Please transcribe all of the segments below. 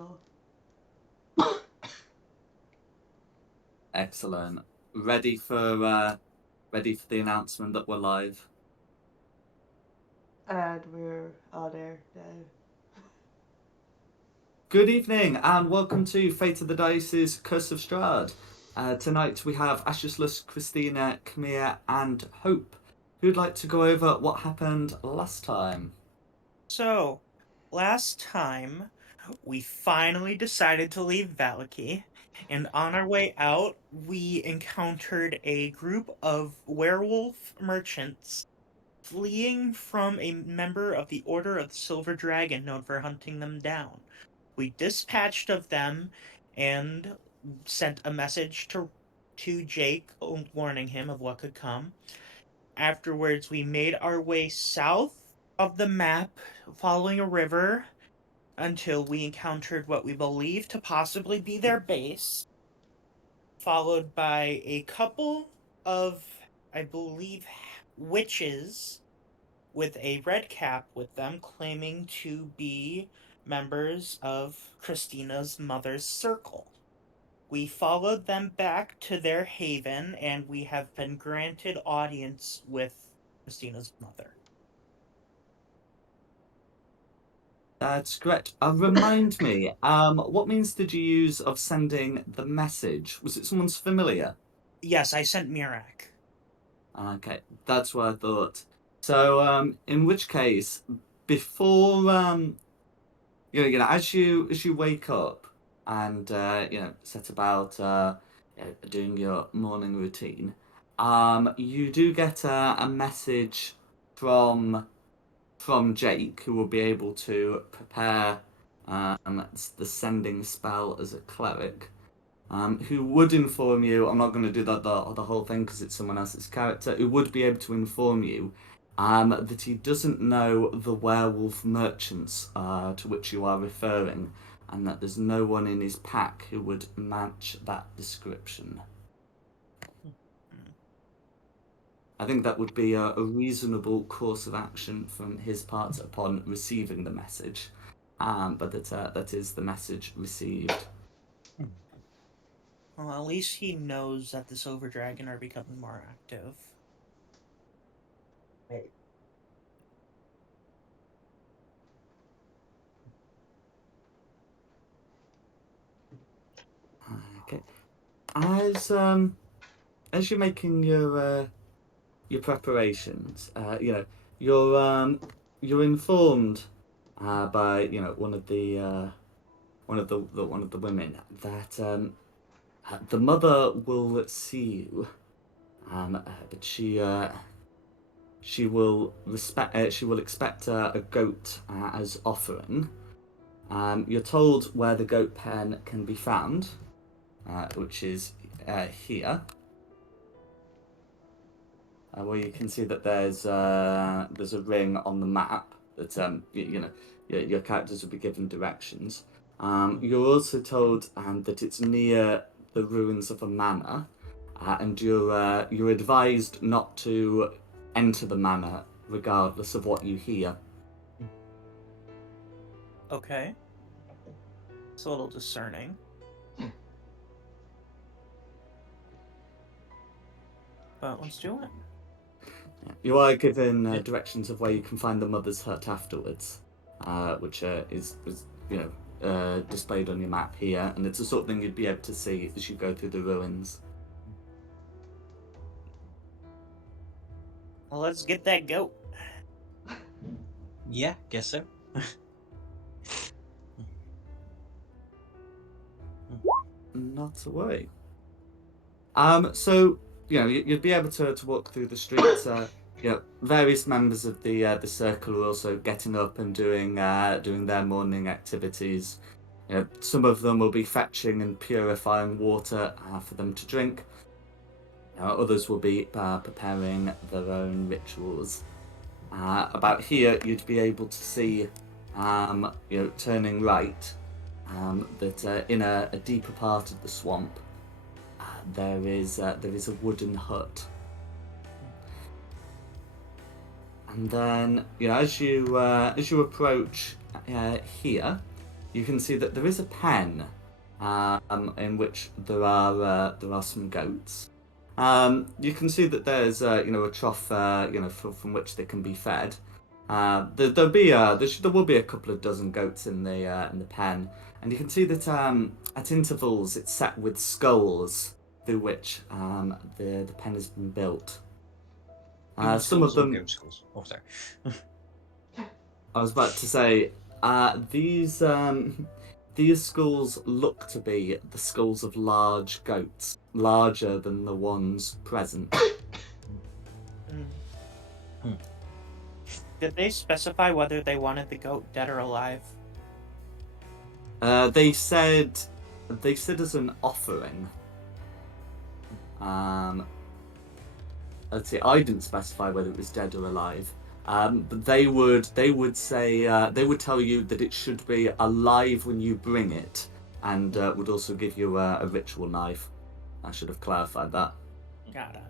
Oh, Excellent. Ready for the announcement that we're live. and we're all there now. Good evening and welcome to Fate of the Dice's Curse of Strahd. Tonight we have Ashless, Christina, Camilla, and Hope, who'd like to go over what happened last time. So, last time we finally decided to leave Valaki, and on our way out, we encountered a group of werewolf merchants fleeing from a member of the Order of the Silver Dragon known for hunting them down. We dispatched of them and sent a message to Jake warning him of what could come. Afterwards, we made our way south of the map, following a river, until we encountered what we believe to possibly be their base, followed by a couple of, I believe, witches with a red cap with them, claiming to be members of Christina's mother's circle. We followed them back to their haven, and we have been granted audience with Christina's mother. That's correct. Remind me, what means did you use of sending the message? Was it someone's familiar? Yes, I sent Mirak. Okay, that's what I thought. So, in which case, before as you wake up and set about doing your morning routine, you do get a message from from Jake, who will be able to prepare the sending spell as a cleric. Who would inform you? I'm not going to do the whole thing because it's someone else's character. Who would be able to inform you that he doesn't know the werewolf merchants to which you are referring, and that there's no one in his pack who would match that description. I think that would be a reasonable course of action from his part upon receiving the message. But that is the message received. Well, at least he knows that the Silver Dragon are becoming more active. Okay. As um as you're making your preparations, you're informed by one of the women that the mother will see you, but she will expect a goat as offering. You're told where the goat pen can be found, which is here, where you can see that there's a ring on the map that your characters will be given directions. You're also told that it's near the ruins of a manor, and you're advised not to enter the manor regardless of what you hear. Okay. It's a little discerning. But let's do it. You are given directions of where you can find the mother's hut afterwards, which is displayed on your map here, and it's the sort of thing you'd be able to see as you go through the ruins. Well, let's get that goat. Yeah, guess so. Not to worry. So you'd be able to walk through the streets. Various members of the circle are also getting up and doing their morning activities. Some of them will be fetching and purifying water for them to drink. Others will be preparing their own rituals. About here, you'd be able to see, turning right, that in a deeper part of the swamp, there is a wooden hut. And then, as you approach here, you can see that there is a pen in which there are some goats. You can see that there's a trough from which they can be fed. There will be a couple of dozen goats in the pen, and you can see that at intervals it's set with skulls through which the pen has been built. Human Some of skulls or them. goat skulls? Oh, sorry. I was about to say, these skulls look to be the skulls of large goats, larger than the ones present. Did they specify whether they wanted the goat dead or alive? They said as an offering. Let's see, I didn't specify whether it was dead or alive. But they would say they would tell you that it should be alive when you bring it, and would also give you a ritual knife. I should have clarified that. Got it.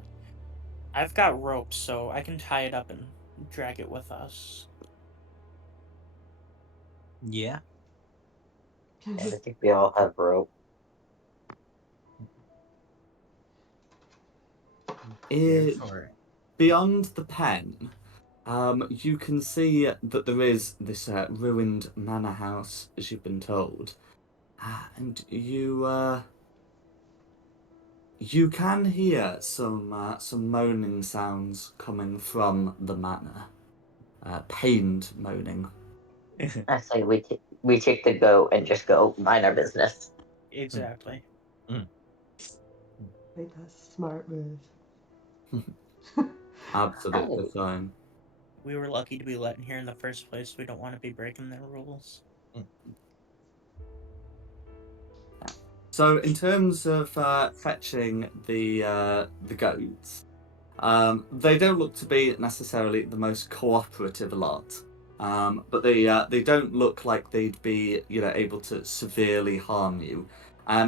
I've got ropes, so I can tie it up and drag it with us. Yeah. And I think we all have rope. Beyond the pen, you can see that there is this ruined manor house, as you've been told, and you can hear some moaning sounds coming from the manor, pained moaning. I say we take the goat and just go mind our business. Exactly. I think that's a smart move. Absolutely fine. We were lucky to be let in here in the first place. We don't want to be breaking their rules. So, in terms of fetching the goats, they don't look to be necessarily the most cooperative lot, but they don't look like they'd be able to severely harm you.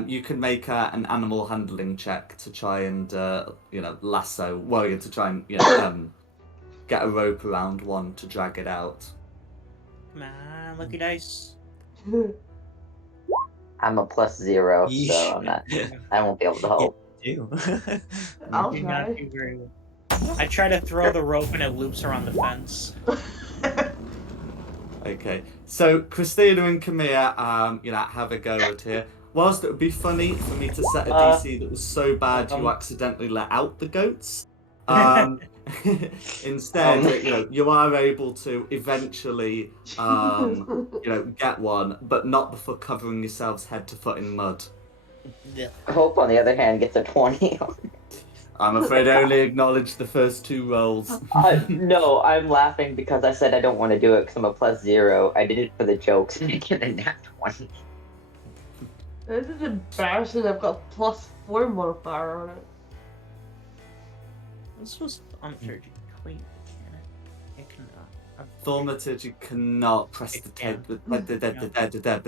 You can make an animal handling check to try and lasso, to try and get a rope around one to drag it out. Come on, lucky dice. I'm a +0, Yeesh. so I'm not. I won't be able to help. I'll Do not try. do very well. I try to throw the rope and it loops around the fence. Okay, so Christina and Camilla, have a go at here. Whilst it would be funny for me to set a DC that was so bad you accidentally let out the goats, instead, you are able to eventually, get one, but not before covering yourselves head to foot in mud. Hope, on the other hand, gets a 20. I'm afraid I only acknowledged the first two rolls. No, I'm laughing because I said I don't want to do it because I'm a +0. I did it for the jokes and I get a nat 20. This is embarrassing. I've got +4 modifier on it. This was unfair to Queen. It cannot. Thaumaturgy, you cannot press the tape. But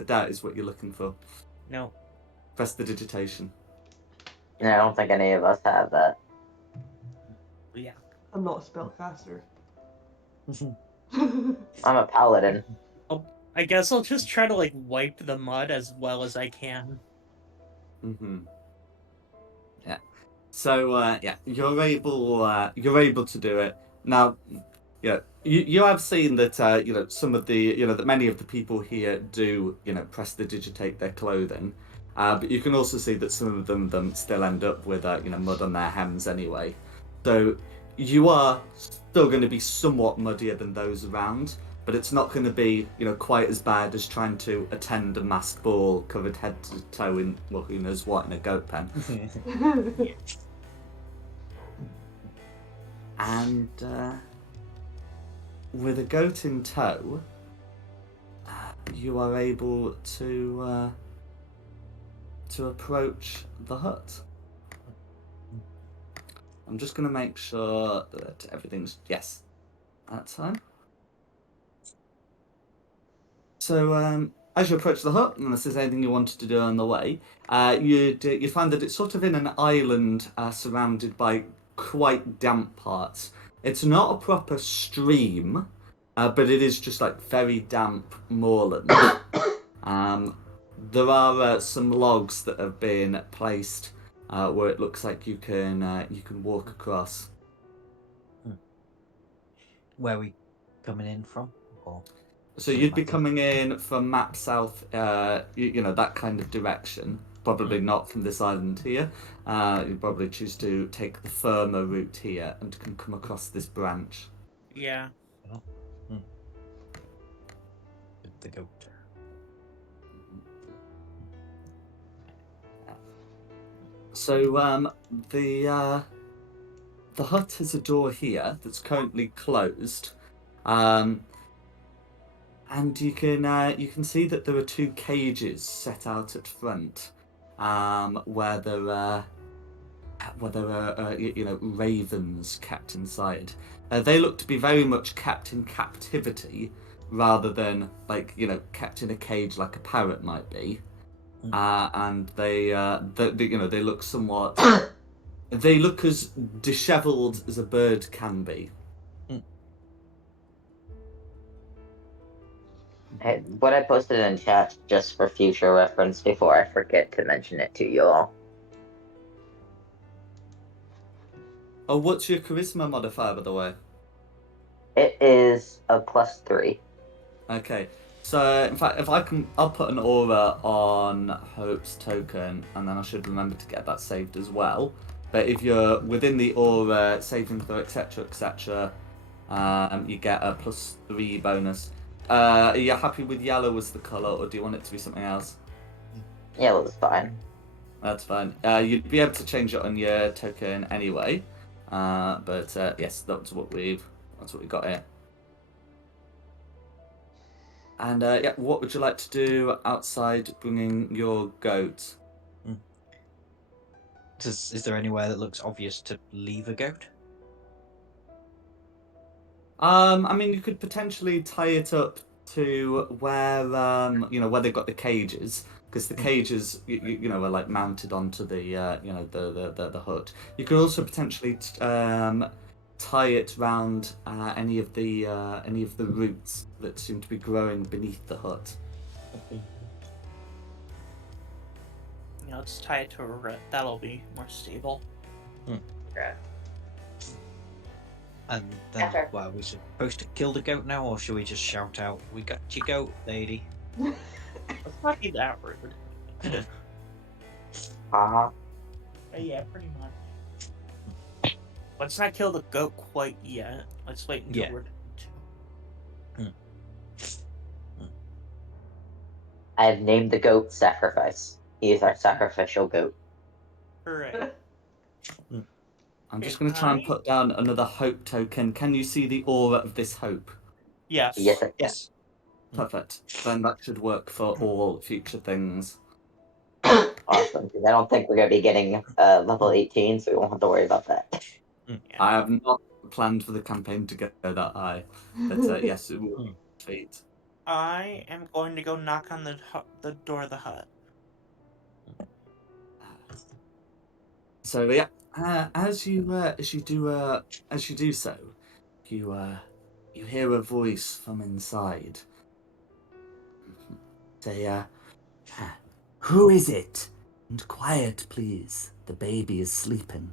that is what you're looking for. No. Press the digitation. Yeah, I don't think any of us have that. Yeah. I'm not a spellcaster. I'm a paladin. I guess I'll just try to wipe the mud as well as I can. Yeah. So you're able to do it now. You have seen that some of the that many of the people here do press the digitate their clothing, but you can also see that some of them still end up with mud on their hems anyway. So you are still going to be somewhat muddier than those around, but it's not going to be quite as bad as trying to attend a masked ball covered head to toe in who knows what in a goat pen. And with a goat in tow, you are able to approach the hut. I'm just going to make sure that everything's that time. So as you approach the hut, unless there's anything you wanted to do on the way, you find that it's sort of in an island surrounded by quite damp parts. It's not a proper stream, but it is just very damp moorland. There are some logs that have been placed where it looks like you can walk across. Where are we coming in from? Or So does it you'd be matter? coming in from map south, that kind of direction. Probably not from this island here. You'd probably choose to take the firmer route here and can come across this branch. Yeah. With the goat. So the hut has a door here that's currently closed, and you can see that there are two cages set out at front, where there are ravens kept inside. They look to be very much kept in captivity rather than kept in a cage like a parrot might be. And they look somewhat. They look as dishevelled as a bird can be. What I posted in chat just for future reference before I forget to mention it to you all. Oh, what's your charisma modifier, by the way? It is a +3. Okay. So, in fact, I'll put an aura on Hope's token, and then I should remember to get that saved as well. But if you're within the aura, saving throw, etc., you get a +3 bonus. Are you happy with yellow as the colour, or do you want it to be something else? Yellow's fine. That's fine. You'd be able to change it on your token anyway. But yes, that's what we got here. And what would you like to do outside bringing your goat? Is there anywhere that looks obvious to leave a goat? I mean, you could potentially tie it up to where where they've got the cages, because the cages are like mounted onto the the hut. You could also potentially tie it around any of the roots that seem to be growing beneath the hut. Let's tie it to a root. That'll be more stable. Yeah. And then, well, are we supposed to kill the goat now, or should we just shout out, "We got your goat, lady"? Let's not be that rude. Yeah, pretty much. Let's not kill the goat quite yet. Let's wait until we're done. I have named the goat Sacrifice. He is our sacrificial goat. Hooray. I'm just going to try and put down another hope token. Can you see the aura of this hope? Yes. Yes, I can. Yes. Perfect. Then that should work for all future things. Awesome. 'Cause I don't think we're going to be getting level 18, so we won't have to worry about that. I have not planned for the campaign to go that high, but yes, it will be a feat. I am going to go knock on the door of the hut. So yeah, as you do so, you hear a voice from inside. Say, who is it? And quiet, please. The baby is sleeping.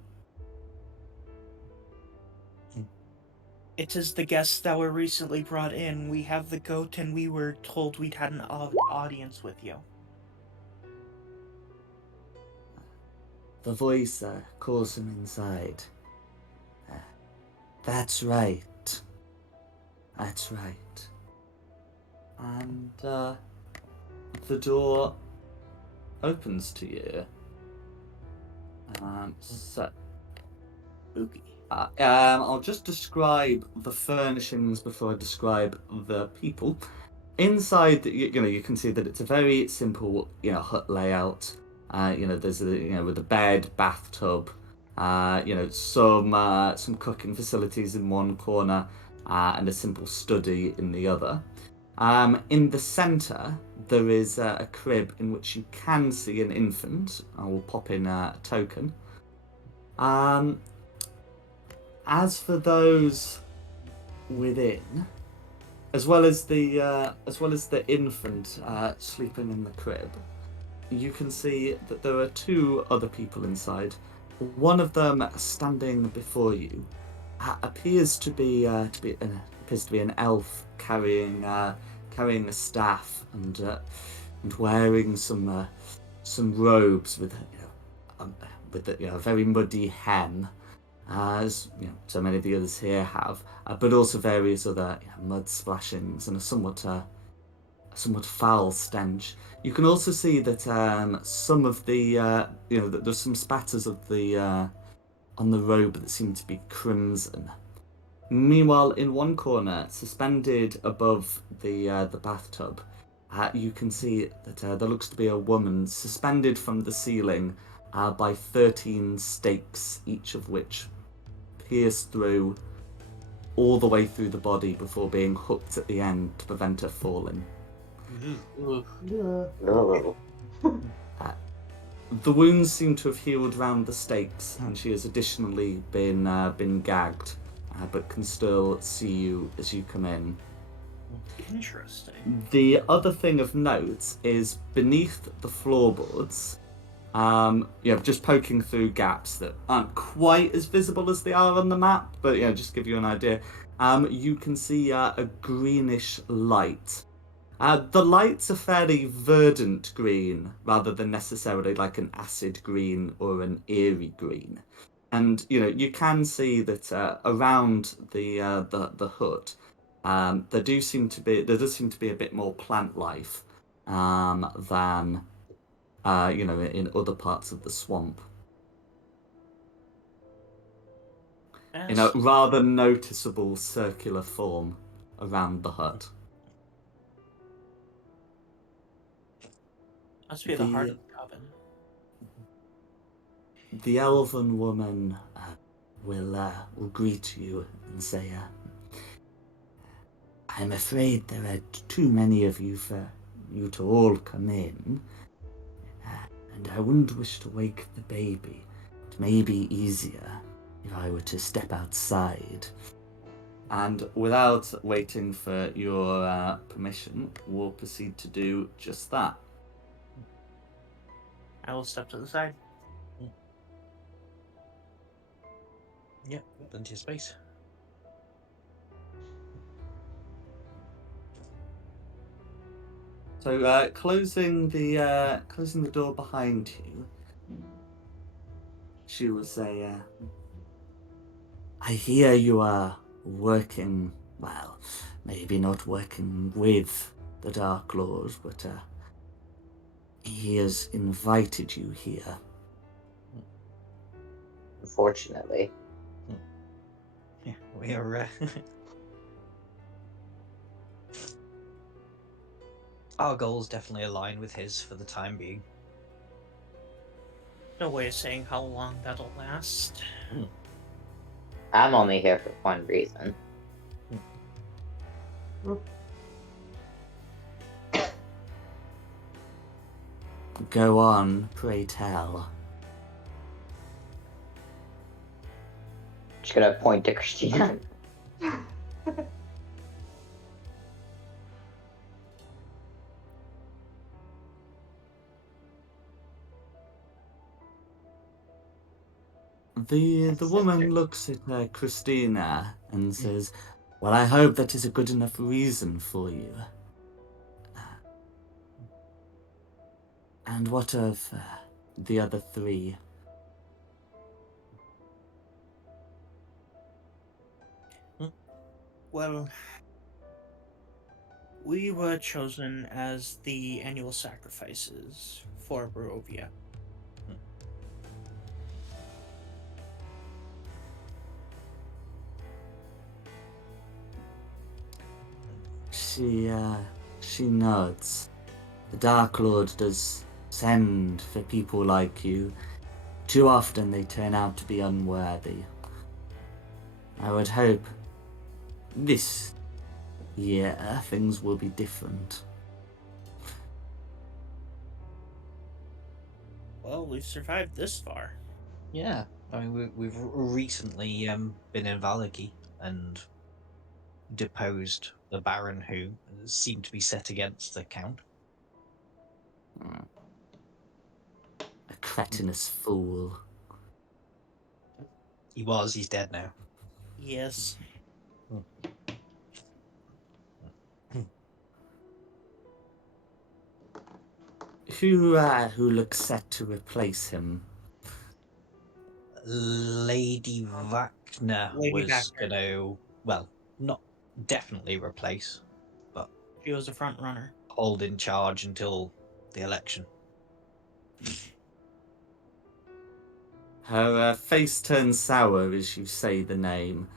It is the guests that were recently brought in. We have the goat, and we were told we'd had an audience with you. The voice calls him inside. That's right. That's right. And the door opens to you. So, I'll just describe the furnishings before I describe the people. Inside, you can see that it's a very simple, hut layout. There's with a bed, bathtub, some cooking facilities in one corner, and a simple study in the other. In the centre, there is a crib in which you can see an infant. I will pop in a token. As for those within, as well as the infant sleeping in the crib, you can see that there are two other people inside. One of them standing before you appears to be an elf carrying a staff and wearing some robes with a very muddy hem, as so many of the others here have, but also various other mud splashings and a somewhat foul stench. You can also see that some of the that there's some spatters of the on the robe that seem to be crimson. Meanwhile, in one corner, suspended above the bathtub, you can see that there looks to be a woman suspended from the ceiling by 13 stakes, each of which pierce through all the way through the body before being hooked at the end to prevent her falling. Oh. The wounds seem to have healed round the stakes, and she has additionally been gagged, but can still see you as you come in. Interesting. The other thing of note is beneath the floorboards, just poking through gaps that aren't quite as visible as they are on the map, but just give you an idea. You can see a greenish light. The lights are fairly verdant green rather than necessarily like an acid green or an eerie green. And you can see that around the hut, there does seem to be a bit more plant life than in other parts of the swamp. Rather noticeable circular form around the hut. Must be the heart of the coven. The elven woman will greet you and say, I'm afraid there are too many of you for you to all come in, and I wouldn't wish to wake the baby. It may be easier if I were to step outside. And without waiting for your permission, we'll proceed to do just that. I will step to the side. Yep, plenty of space. So closing the door behind you, she will say, I hear you are working, well, maybe not working with the Dark Lord, but he has invited you here. Unfortunately. Yeah, we're our goals definitely align with his for the time being. No way of saying how long that'll last. I'm only here for one reason. Go on, pray tell. Just gonna point to Christina. The woman looks at Christina and says, well, I hope that is a good enough reason for you. And what of the other three? Well, we were chosen as the annual sacrifices for Barovia. She nods. The Dark Lord does send for people like you. Too often they turn out to be unworthy. I would hope this year things will be different. Well, we've survived this far. Yeah, I mean we've recently been in Valaki, and deposed the Baron who seemed to be set against the Count. A cretinous fool. He's dead now. Yes. Who looks set to replace him? Lady Wagner Lady was Wagner. going to, well, not definitely replace, but She was the front runner. hold in charge until the election. Her face turns sour as you say the name.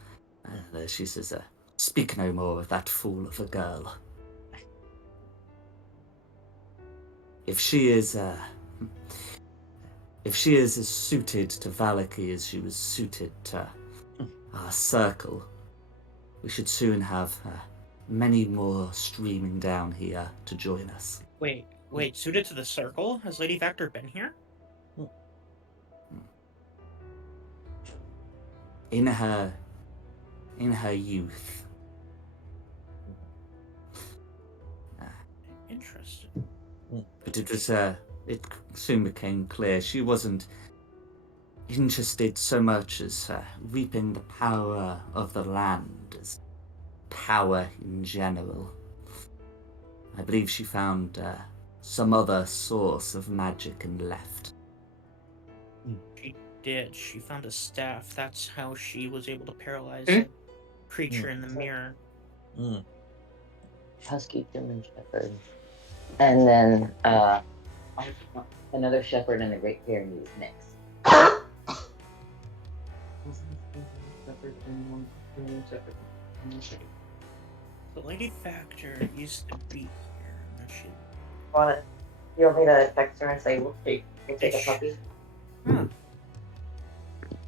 She says, "Speak no more of that fool of a girl. If she is as suited to Valaki as she was suited to our circle, we should soon have many more streaming down here to join us." Wait. Suited to the circle? Has Lady Vector been here? In her youth. Interesting. But it soon became clear she wasn't interested so much as reaping the power of the land, as power in general. I believe she found some other source of magic and left. She did. She found a staff. That's how she was able to paralyze the creature in the mirror. Husky, German Shepherd. And then another Shepherd and a Great Pyrenees next. The Lady Factor used to be here. And she... You want me to text her and say, we'll take a puppy? Huh.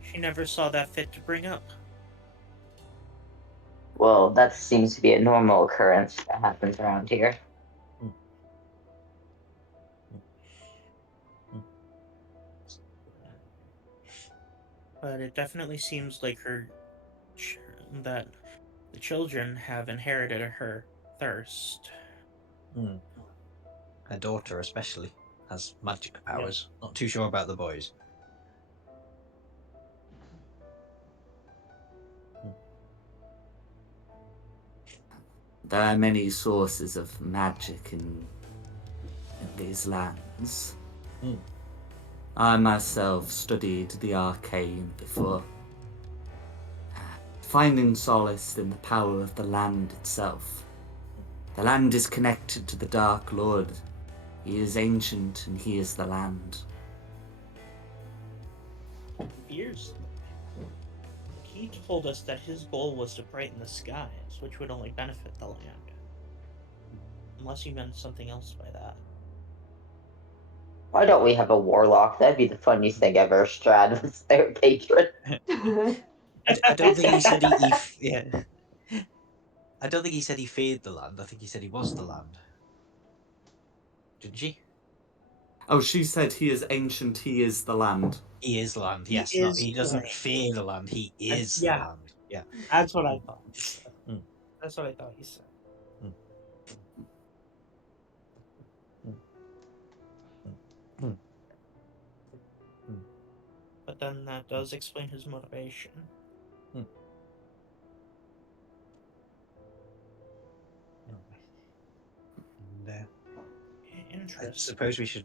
She never saw that fit to bring up. Well, that seems to be a normal occurrence that happens around here. But it definitely seems like that the children have inherited her thirst. Her daughter especially has magic powers. Not too sure about the boys. There are many sources of magic in these lands. I myself studied the arcane before finding solace in the power of the land itself. The land is connected to the Dark Lord. He is ancient and he is the land. Years. He told us that his goal was to brighten the skies, which would only benefit the land. Unless he meant something else by that. Why don't we have a warlock? That'd be the funniest thing ever. Straud was their patron. I don't think he said yeah. I don't think he said he feared the land. I think he said he was the land. Didn't she? Oh, she said he is ancient, he is the land. He is land. He Yes, is he doesn't land. fear the land. He is the Yeah. land. Yeah. That's what I thought. Mm. That's what I thought you said. But then that does explain his motivation. And, I Interesting. suppose we should.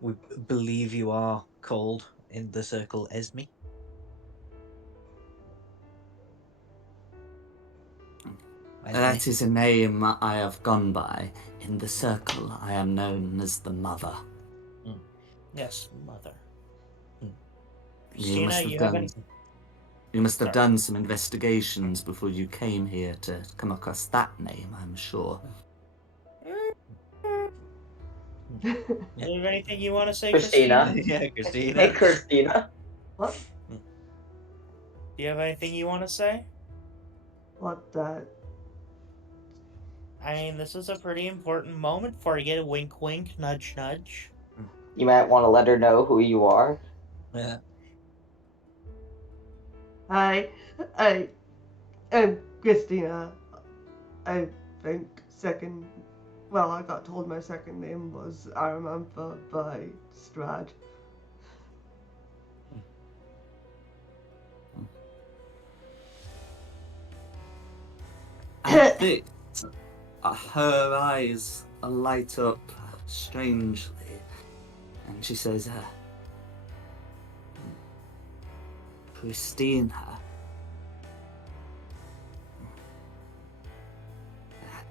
We believe you are called in the circle Esme. That is a name I have gone by. In the circle, I am known as the Mother. Yes, mother. You Christina, you have any... You must have Sorry. done some investigations before you came here to come across that name, I'm sure. Do you have anything you want to say, Christina. Christina? Yeah, Christina. Hey, Christina. What? Do you have anything you want to say? What that? I mean, this is a pretty important moment for you. Wink, wink, nudge, nudge. You might want to let her know who you are. Yeah. I And Christina, I think second. Well, I got told my second name was Aramantha by Straud. At this, her eyes light up strangely, and she says, Christina.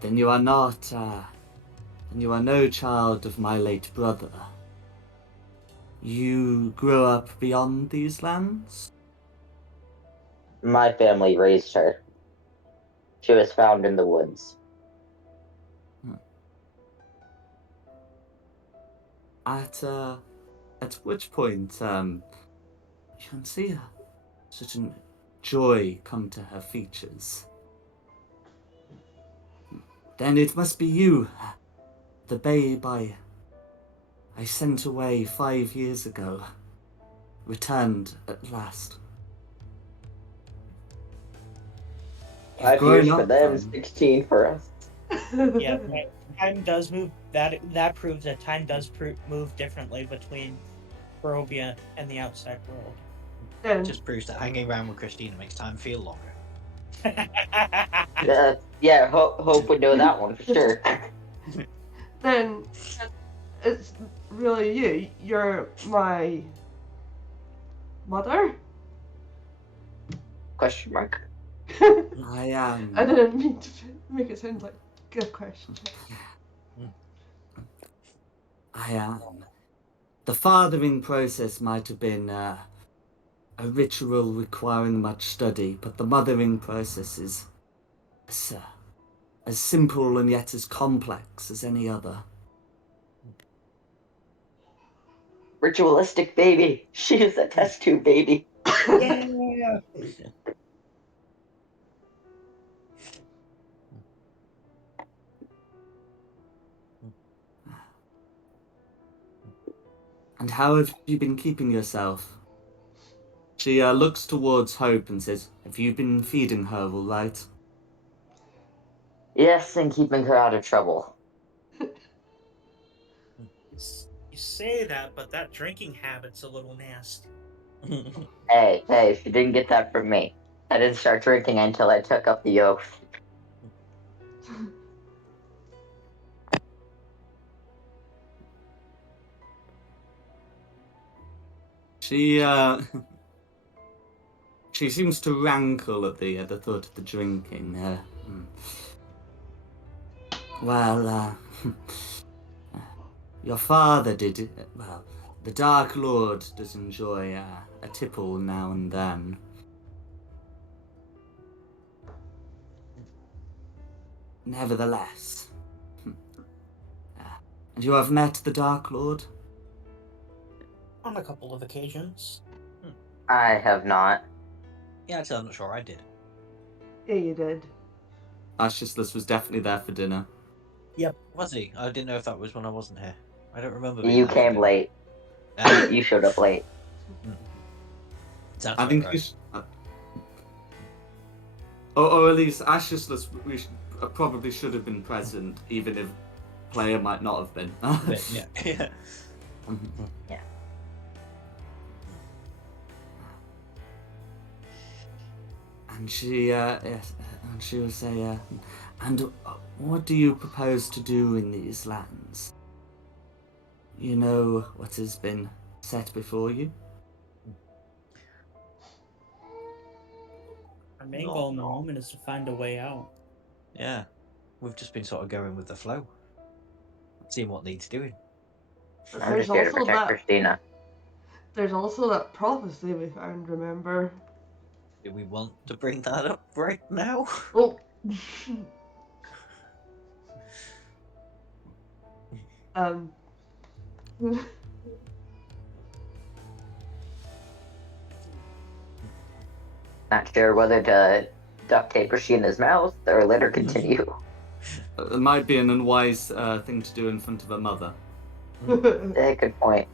Then you are not, then you are no child of my late brother. You grew up beyond these lands? My family raised her. She was found in the woods. At which point, you can see her. Such a joy come to her features. Then it must be you, the babe I sent away 5 years ago, returned at last. 5 years grown for up, them, then. 16 for us. Yeah, time does move. That proves that time does move differently between Barovia and the outside world. And Just proves that hanging around with Christina makes time feel longer. Yeah, hope we know that one for sure. then it's really you. You're my mother? Question mark. I am. I didn't mean to make it sound like a question. I am. The fathering process might have been a ritual requiring much study, but the mothering process is as simple and yet as complex as any other. Ritualistic baby. She is a test tube baby. Yeah. And how have you been keeping yourself? She looks towards Hope and says, have you been feeding her all right? Yes, and keeping her out of trouble. You say that, but that drinking habit's a little nasty. Hey, she didn't get that from me. I didn't start drinking until I took up the oath. She she seems to rankle at the thought of the drinking. Well, your father did. Well, the Dark Lord does enjoy a tipple now and then. Nevertheless, and you have met the Dark Lord? On a couple of occasions. I have not. Yeah, actually, I'm not sure I did. Yeah, you did. Ashless was definitely there for dinner. Yep. Was he? I didn't know if that was when I wasn't here. I don't remember. You came late. You showed up late. Sounds I think right. you or at least Ashless probably should have been present, even if player might not have been. Yeah. Yeah. Yeah. And she, yes, and she will say, and what do you propose to do in these lands? You know what has been set before you? Our main goal in the moment is to find a way out. Yeah. We've just been sort of going with the flow. Seeing what needs doing. I'm just here to protect Christina. There's also that prophecy we found, remember? Do we want to bring that up right now? Oh. Not sure whether to duct tape Christina's mouth or let her continue. It might be an unwise thing to do in front of a mother. Good point.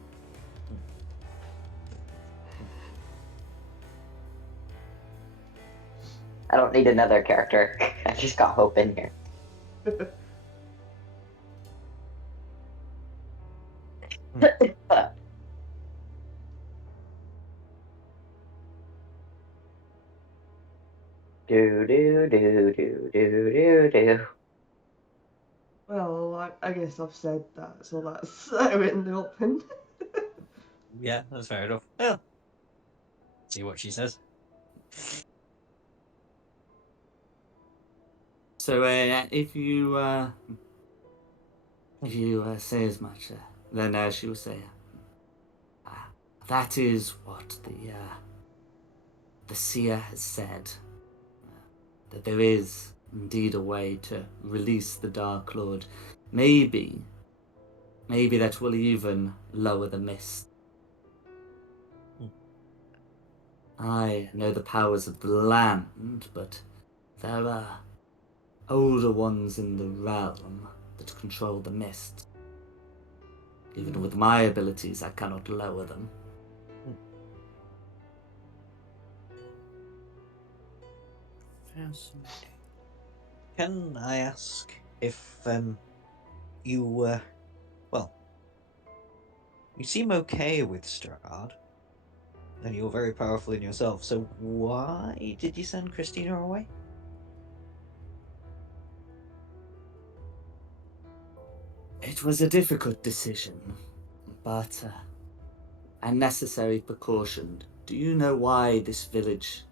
don't need another character. I just got Hope in here. Do. Well, I guess I've said that, so that's out in the open. Yeah, that's fair enough. Well, see what she says. So if you say as much, then she will say, "That is what the seer has said. That there is indeed a way to release the Dark Lord. Maybe that will even lower the mist. I know the powers of the land, but there are older ones in the realm that control the mist. Even with my abilities, I cannot lower them." Fascinating. Can I ask if you well, you seem okay with Strahd, and you're very powerful in yourself. So why did you send Christina away? It was a difficult decision, but a necessary precaution. Do you know why this village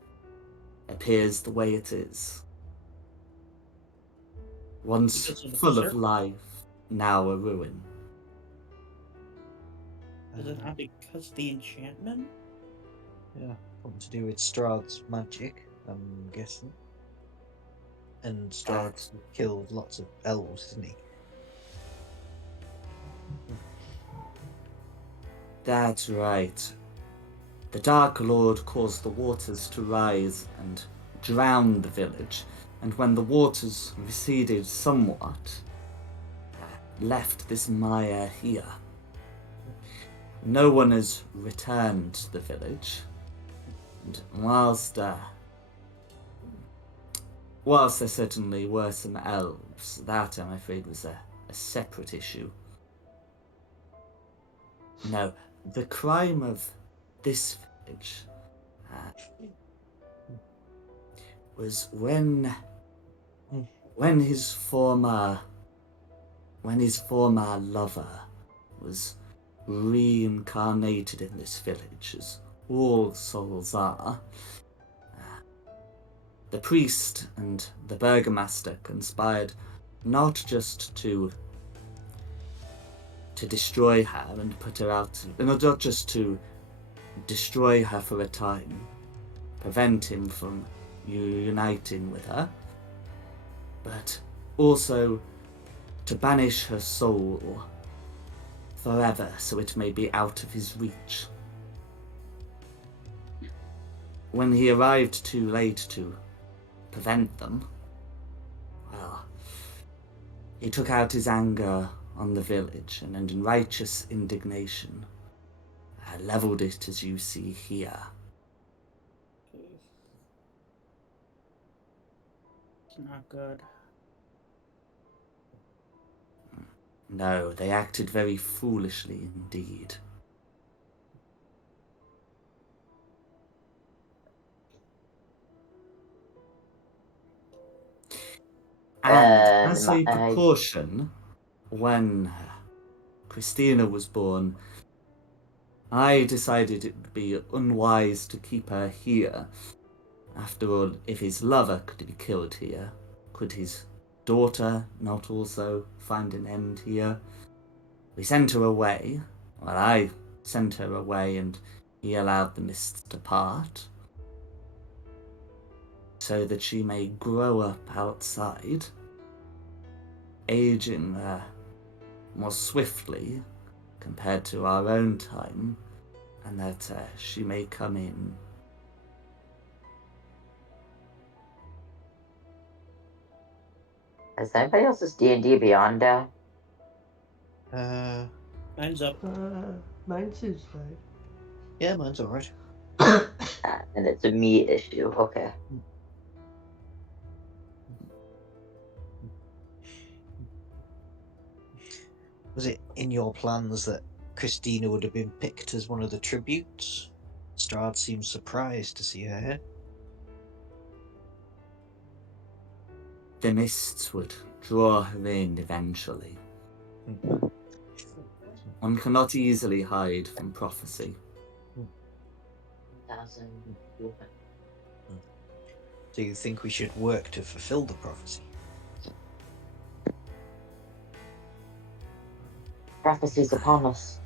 appears the way it is? Once Because of the full of circle. life, now a ruin. Is it not because of the enchantment? Yeah, something to do with Strahd's magic, I'm guessing. And Strahd killed lots of elves, didn't he? That's right. The Dark Lord caused the waters to rise and drown the village, and when the waters receded somewhat, left this mire here. No one has returned to the village, and whilst there certainly were some elves, that I'm afraid was a separate issue. No, the crime of this village was when his former lover was reincarnated in this village, as all souls are. The priest and the burgomaster conspired not just to destroy her and put her out, not just to destroy her for a time, prevent him from uniting with her, but also to banish her soul forever so it may be out of his reach. When he arrived too late to prevent them, well, he took out his anger on the village and in righteous indignation leveled it as you see here. It's not good. No, they acted very foolishly indeed. And as a precaution, when Christina was born, I decided it would be unwise to keep her here. After all, if his lover could be killed here, could his daughter not also find an end here? We sent her away. Well, I sent her away and he allowed the mists to part, so that she may grow up outside, aging more swiftly compared to our own time, and that she may come in. Is anybody else's D&D Beyond down? Mine's up. Mine seems fine. Yeah, mine's alright. And it's a me issue. Okay. Was it in your plans that Christina would have been picked as one of the tributes? Straud seems surprised to see her here. The mists would draw her in eventually. One cannot easily hide from prophecy. 1,000. Do you think we should work to fulfill the prophecy? Prophecies upon us.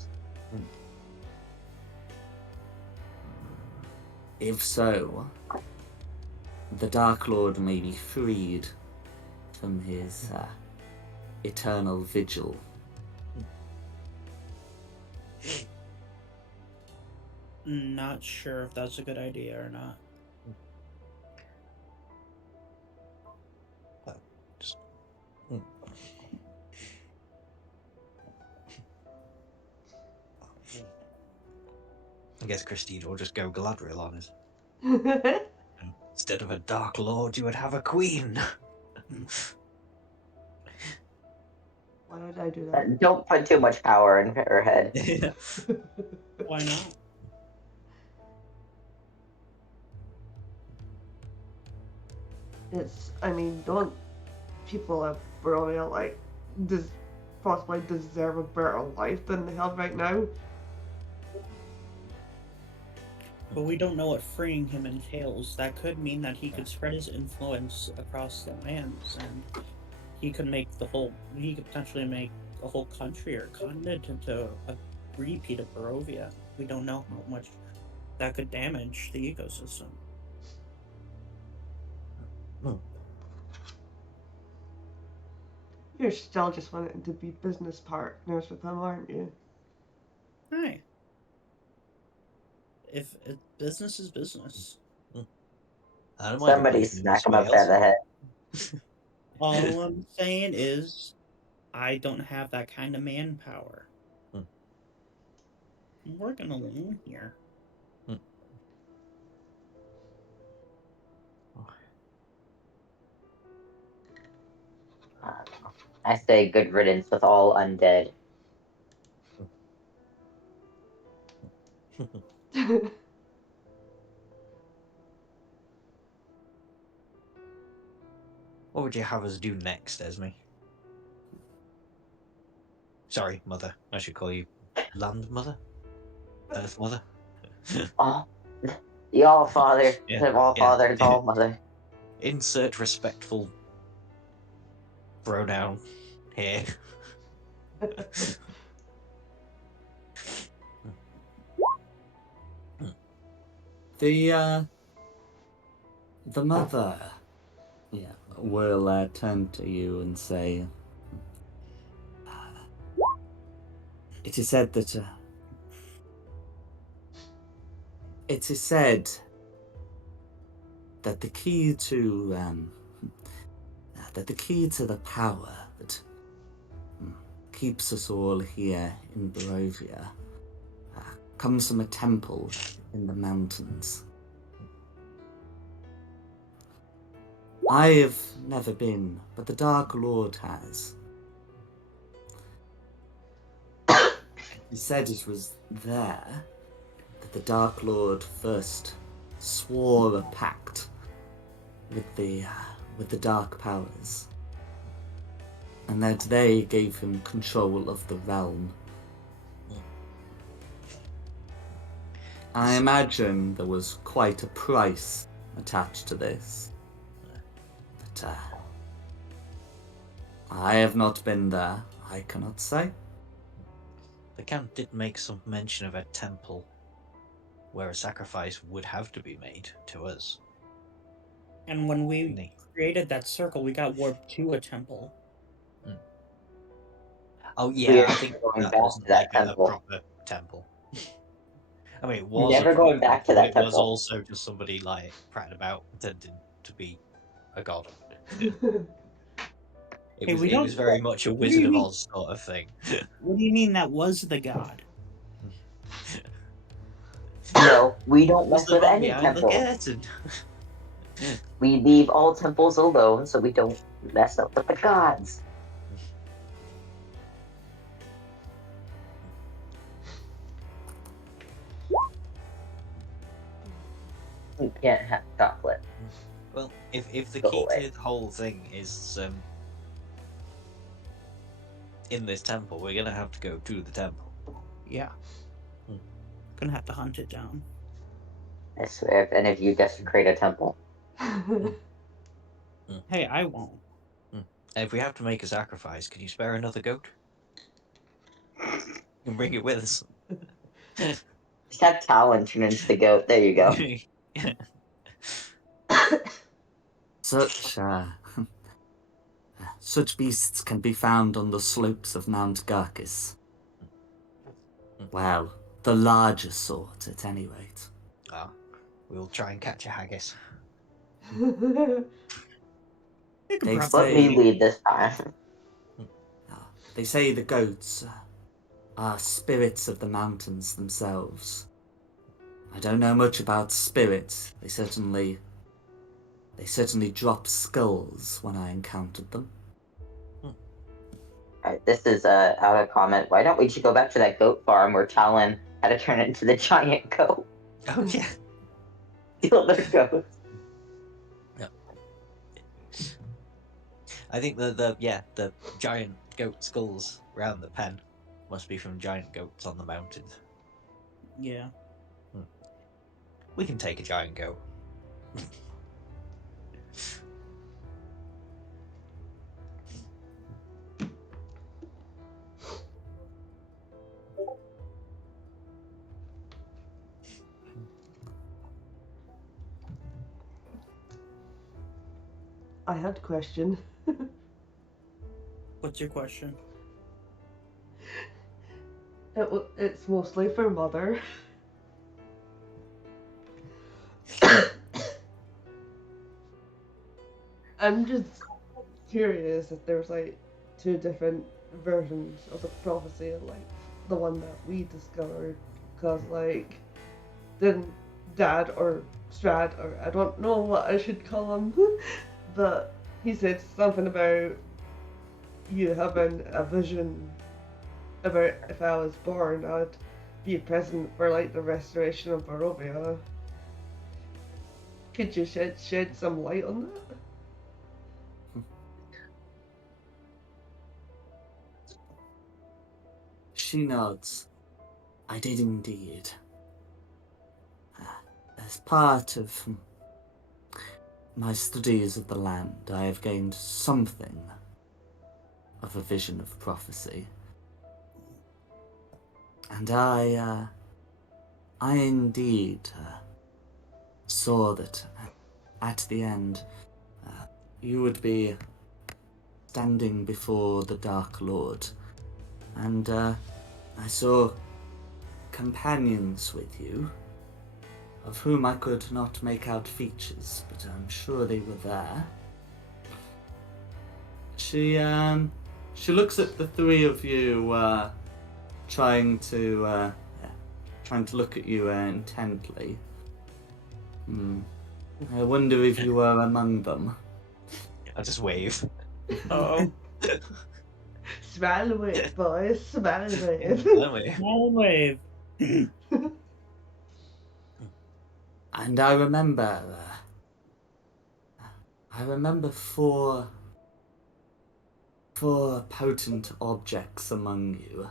If so, the Dark Lord may be freed from his eternal vigil. Not sure if that's a good idea or not. I guess Christina will just go Galadriel on us. Instead of a Dark Lord, you would have a queen. Why did I do that? Don't put too much power in her head. Why not? I mean, don't people of Barovia, like, possibly deserve a better life than they have right now? But we don't know what freeing him entails. That could mean that he could spread his influence across the lands, and he could potentially make a whole country or continent into a repeat of Barovia. We don't know how much that could damage the ecosystem. You're still just wanting to be business partners with them, aren't you? Hey. If business is business. I don't mind Somebody working smack with him somebody upside the head. All I'm saying is, I don't have that kind of manpower. I'm working alone here. I say good riddance with all undead. What would you have us do next, Esme? Sorry, Mother. I should call you Land Mother? Earth Mother? Oh, the All Father. Yeah, The All yeah. Father and All Mother. Insert respectful pronoun here. The mother, will turn to you and say, "It is said that the key to the power that keeps us all here in Barovia comes from a temple in the mountains. I have never been, but the Dark Lord has. He said it was there that the Dark Lord first swore a pact with the Dark Powers, and that they gave him control of the realm. I imagine there was quite a price attached to this, but I have not been there. I cannot say." The Count did make some mention of a temple where a sacrifice would have to be made to us. And when we created that circle, we got warped to a temple. Oh yeah, We're I think going that back wasn't to that like a temple. proper temple. I mean, it was Never a proper going back to temple. that It was temple. also just somebody like prattling about pretending to be a god. Hey, we It don't. was very much a What do Wizard you of mean? Oz sort of thing. What do you mean that was the god? No, we It don't was mess the with man any behind the temple. curtain. We leave all temples alone so we don't mess up with the gods. You can't have chocolate. Well, if the Go key away. to the whole thing is in this temple, we're gonna have to go to the temple. Yeah. Hmm. Gonna have to hunt it down. I swear, if any of you desecrate a temple, Hey, I won't. If we have to make a sacrifice, can you spare another goat? And bring it with us. just have Talon turn into the goat. There you go. Such such beasts can be found on the slopes of Mount Garkis. Well, the larger sort, at any rate. Ah, we'll try and catch a haggis. You could They probably. Let me say, lead this time. they say the goats are spirits of the mountains themselves. I don't know much about spirits. They certainly dropped skulls when I encountered them. Alright, this is out of comment. Why don't we just go back to that goat farm where Talon had to turn it into the giant goat? Oh yeah. Steal their goats. I think the giant goat skulls around the pen must be from giant goats on the mountains. Yeah. We can take a giant goat. I had a question. What's your question? It's mostly for Mother. I'm just curious if there's like two different versions of the prophecy, like the one that we discovered, because like didn't Dad or Strad, or I don't know what I should call him, but he said something about you having a vision about if I was born, I'd be present for like the restoration of Barovia. Could you shed some light on that? She nods. I did indeed. As part of my studies of the land, I have gained something of a vision of prophecy. And I indeed saw that at the end you would be standing before the Dark Lord. And I saw companions with you, of whom I could not make out features, but I'm sure they were there. She looks at the three of you, trying to look at you intently. I wonder if you were among them. I'll just wave. Oh. Smile wave, boys. Smile wave. Small wave. And I remember four potent objects among you.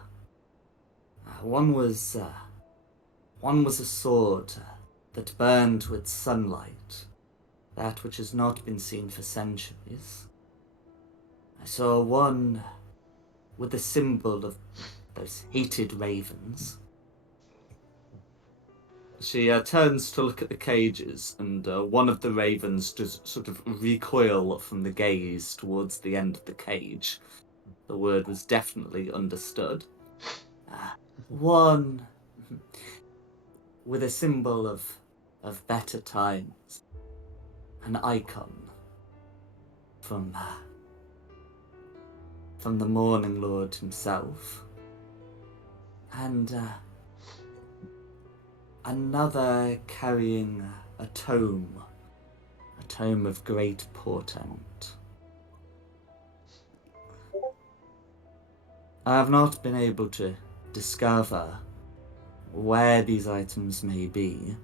One was a sword that burned with sunlight, that which has not been seen for centuries. I saw one with the symbol of those hated ravens. She turns to look at the cages, and one of the ravens just sort of recoil from the gaze towards the end of the cage. The word was definitely understood. One with a symbol of better times, an icon from the Morning Lord himself, and another carrying a tome of great portent. I have not been able to discover where these items may be,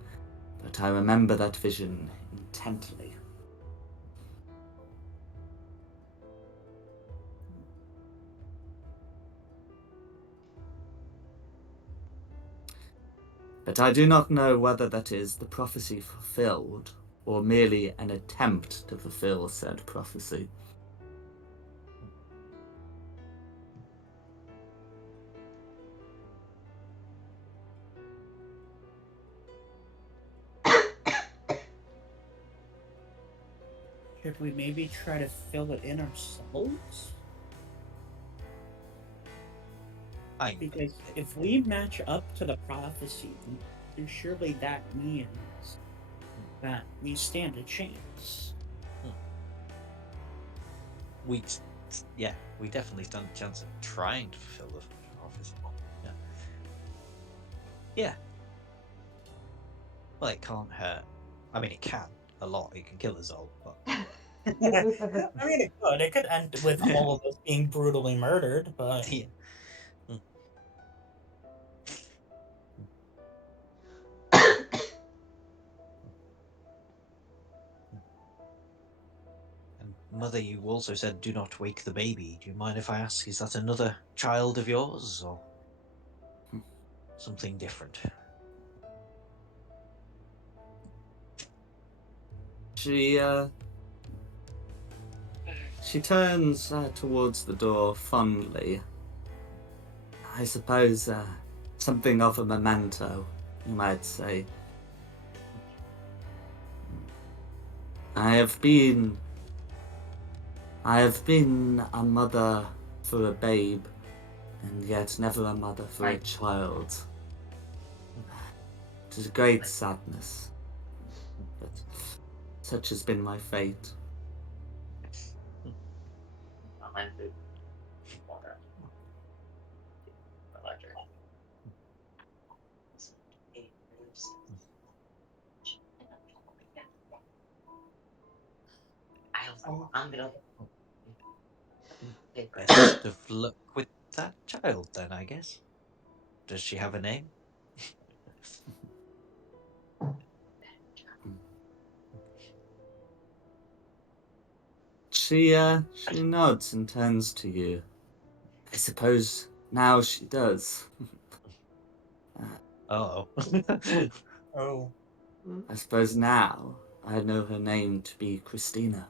but I remember that vision intently. But I do not know whether that is the prophecy fulfilled, or merely an attempt to fulfill said prophecy. Should we maybe try to fill it in ourselves? Because if we match up to the prophecy, then surely that means that we stand a chance. We definitely stand a chance of trying to fulfill the prophecy. Yeah. Yeah. Well, it can't hurt. I mean, it can a lot. It can kill us all, but I mean, it could. It could end with all of us being brutally murdered, but yeah. And Mother, you also said do not wake the baby. Do you mind if I ask, is that another child of yours or something different? She turns towards the door fondly. I suppose something of a memento, you might say. I have been a mother for a babe, and yet never a mother for a child. It is a great sadness, but such has been my fate. Best of luck with that child, then, I guess. Does she have a name? She nods and turns to you. I suppose now she does. Oh. oh, I suppose now I know her name to be Christina.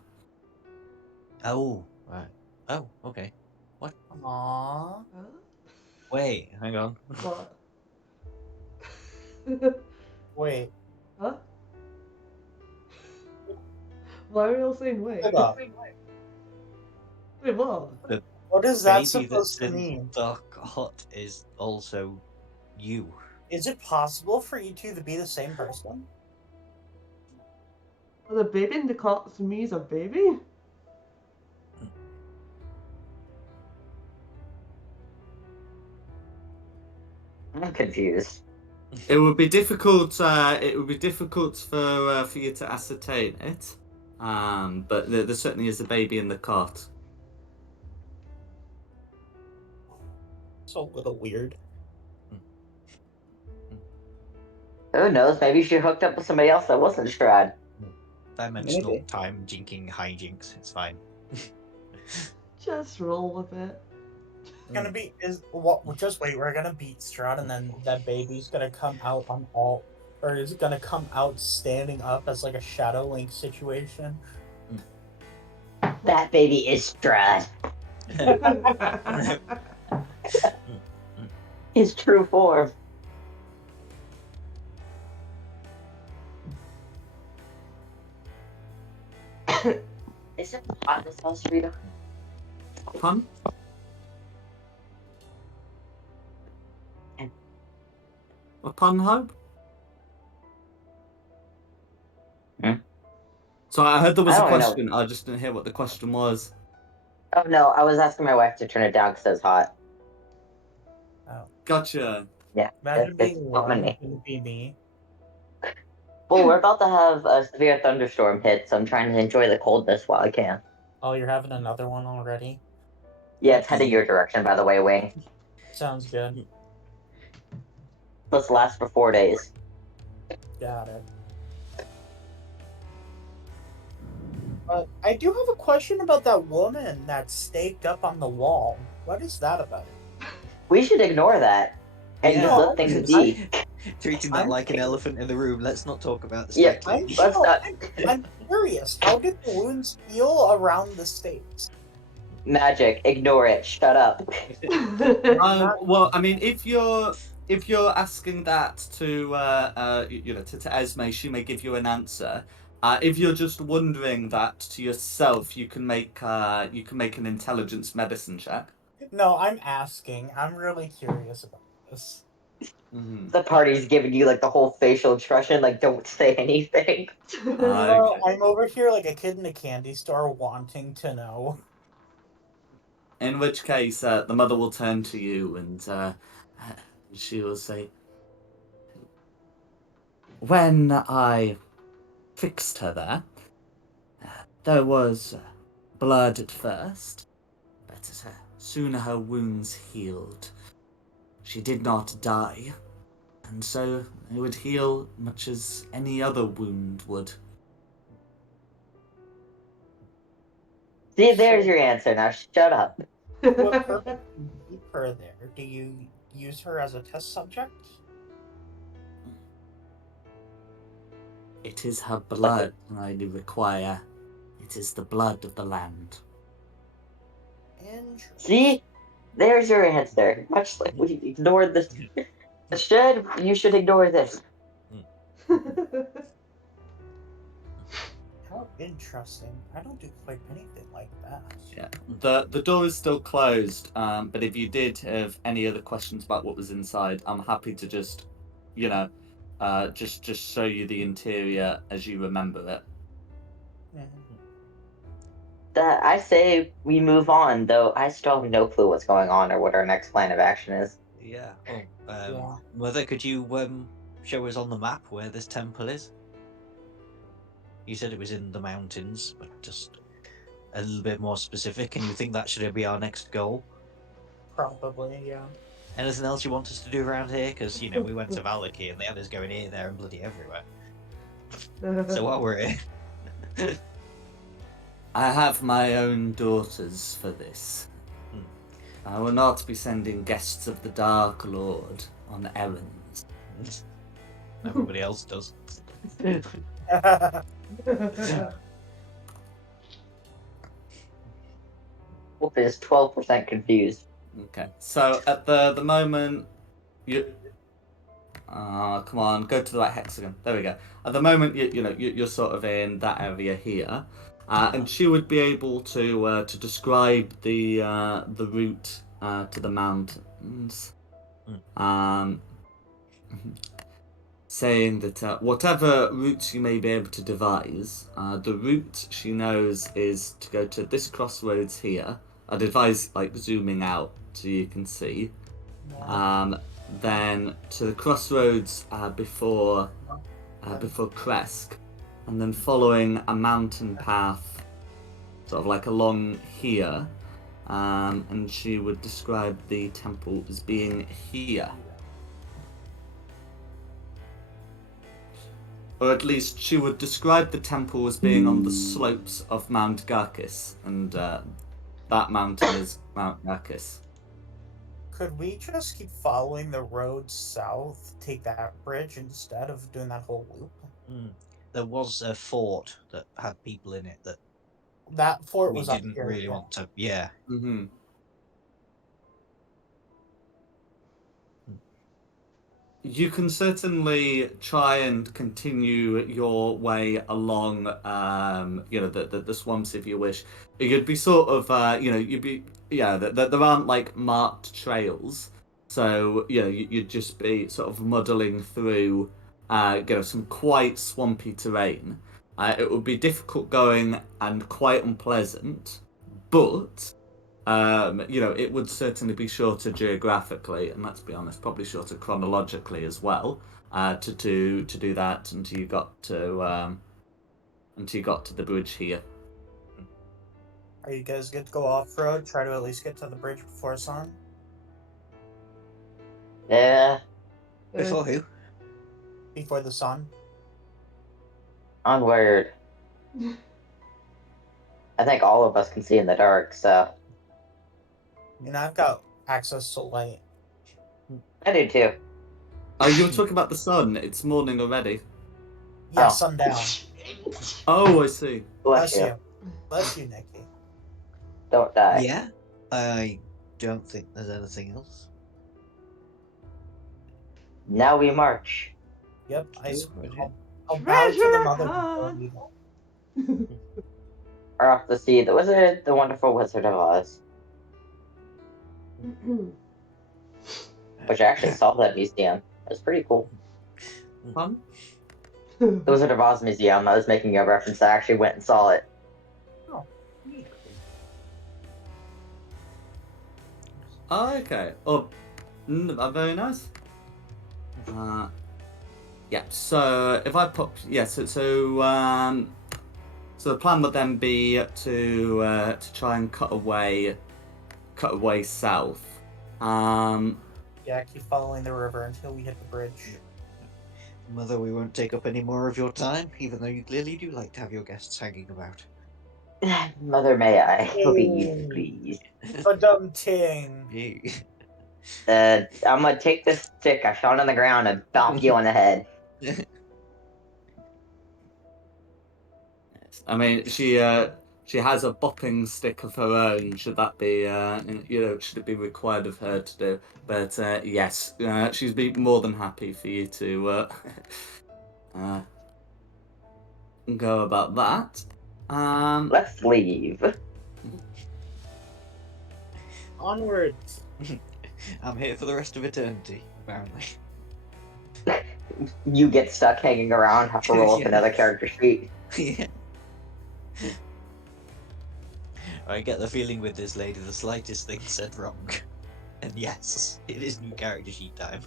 Oh, right. Oh, okay. What? aww. Huh? Wait, hang on. What? Wait, Huh? Why are you all saying wait? hold up. Wait, what? The What is that baby that's supposed to in mean? the hut is also you. Is it possible for you two to be the same person? Well, the baby in the cot to me is a baby? I'm confused. It would be difficult. It would be difficult for you to ascertain it. But there certainly is a baby in the cot. It's a little weird. Who knows? Maybe she hooked up with somebody else that wasn't Straud. Dimensional Maybe. time jinking hijinks. It's fine. Just roll with it. Gonna be just wait, we're gonna beat Straud and then that baby's gonna come out on all or is gonna come out standing up as like a Shadow Link situation. That baby is Straud. His true form. Is it hot in this house, Rita? Pun? A pun, Hope? Hmm? So I heard there was I a don't even know. question. I just didn't hear what the question was. Oh no, I was asking my wife to turn it down because it's hot. Oh. Gotcha. Yeah. Imagine it's being hot wrong, me. it wouldn't be me. Well, we're about to have a severe thunderstorm hit, so I'm trying to enjoy the coldness while I can. Oh, you're having another one already? Yeah, it's headed your direction, by the way, Wing. Sounds good. Let's last for 4 days. Got it. I do have a question about that woman that's staked up on the wall. What is that about? We should ignore that and just Yeah. let things be. Treating that I'm- like an elephant in the room. Let's not talk about the Yeah, stake. I'm let's not. I'm curious. How did the wounds heal around the stakes? Magic, ignore it. Shut up. Well, I mean, if you're asking that to to Esme, she may give you an answer. If you're just wondering that to yourself, you can make an intelligence medicine check. No, I'm asking. I'm really curious about this. Mm-hmm. The party's giving you like the whole facial expression, like don't say anything. No, I'm over here like a kid in a candy store wanting to know. In which case, the mother will turn to you and she will say, "When I fixed her there was blood at first, but soon her wounds healed. She did not die, and so it would heal much as any other wound would." See, there's your answer. Now shut up. What purpose do you keep her there? Do you use her as a test subject? It is her blood I require. It is the blood of the land. Interesting. See, there's your answer. Much like we ignored this. You should ignore this. How interesting. I don't do quite anything like that. Yeah, the door is still closed. But if you did have any other questions about what was inside, I'm happy to just, just show you the interior as you remember it. Mhm. I say we move on, though I still have no clue what's going on or what our next plan of action is. Yeah. Oh, Yeah. Mother, could you show us on the map where this temple is? You said it was in the mountains, but just a little bit more specific. And you think that should be our next goal? Probably, yeah. Anything else you want us to do around here? Because we went to Valaki and the others going here, there, and bloody everywhere. So while we're here, I have my own daughters for this. I will not be sending guests of the Dark Lord on errands. everybody else does. Wolf is 12% confused. Okay, so at the moment, you. Come on, go to the right hexagon. There we go. At the moment, you're sort of in that area here, and she would be able to describe the route to the mountains, um, saying that whatever routes you may be able to devise, the route she knows is to go to this crossroads here. I'd advise like zooming out so you can see. Then to the crossroads before Kresk, and then following a mountain path, sort of like along here, and she would describe the temple as being here. Or at least she would describe the temple as being on the slopes of Mount Garkis, and that mountain is Mount Garkis. Could we just keep following the road south, take that bridge instead of doing that whole loop? There was a fort that had people in it that That fort we was up didn't here. really want to. Yeah. Mm-hmm. You can certainly try and continue your way along, the swamps if you wish. You'd be sort of, there aren't like marked trails, so you'd just be sort of muddling through, some quite swampy terrain. It would be difficult going and quite unpleasant, but it would certainly be shorter geographically, and let's be honest, probably shorter chronologically as well. To do that until you got to the bridge here. Are you guys good to go off road? Try to at least get to the bridge before sun? Yeah, Before who? Before the sun? onward. I think all of us can see in the dark, so And I've got access to light. I do too. Oh, you were talking about the sun. It's morning already. Yeah, Oh. sundown. Oh, I see. Bless you. Bless you, Nikki. Don't die. Yeah, I don't think there's anything else. Now we march. Yep, Right. I'll bow to the Treasure mother. hunt. Or off to see the wizard, the wonderful Wizard of Oz, which I actually saw that museum. That's pretty cool. Fun. The Wizard of Oz museum. I was making a reference. I actually went and saw it. Oh, neat. Oh, okay. Oh, very nice. Yeah. So if I pop, yeah. So the plan would then be to try and cut away south. Yeah, keep following the river until we hit the bridge. Mother, we won't take up any more of your time, even though you clearly do like to have your guests hanging about. Mother, may I? Please, please. A dumb ting. You- I'm gonna take this stick I found on the ground and bonk you on the head. I mean, she has a bopping stick of her own. Should that be should it be required of her to do? But yes, she'd be more than happy for you to go about that. Let's leave. Onwards. I'm here for the rest of eternity, apparently. You get stuck hanging around, have to roll up Yeah. another character sheet. Yeah. I get the feeling with this lady, the slightest thing said wrong. And yes, it is new character sheet time.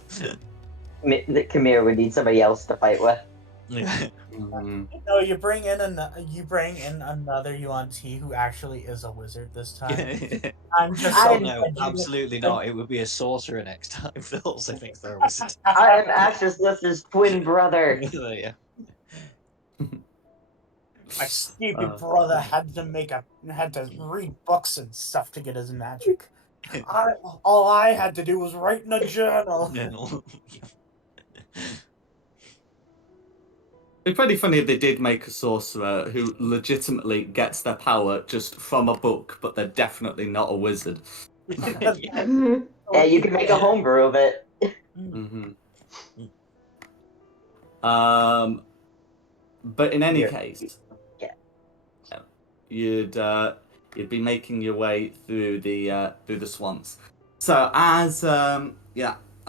Kamir would need somebody else to fight with. No, you bring in another Yuan-Ti who actually is a wizard this time. I'm just I- No, absolutely not. It would be a sorcerer next time that also thinks they're a wizard. I am Ash's Lister's twin brother. Yeah. My stupid brother had to read books and stuff to get his magic. All I had to do was write in a journal. No. It'd be pretty funny if they did make a sorcerer who legitimately gets their power just from a book, but they're definitely not a wizard. Yeah, you can make a homebrew of it. Mm-hmm. But in any case, you'd be making your way through the swamps. So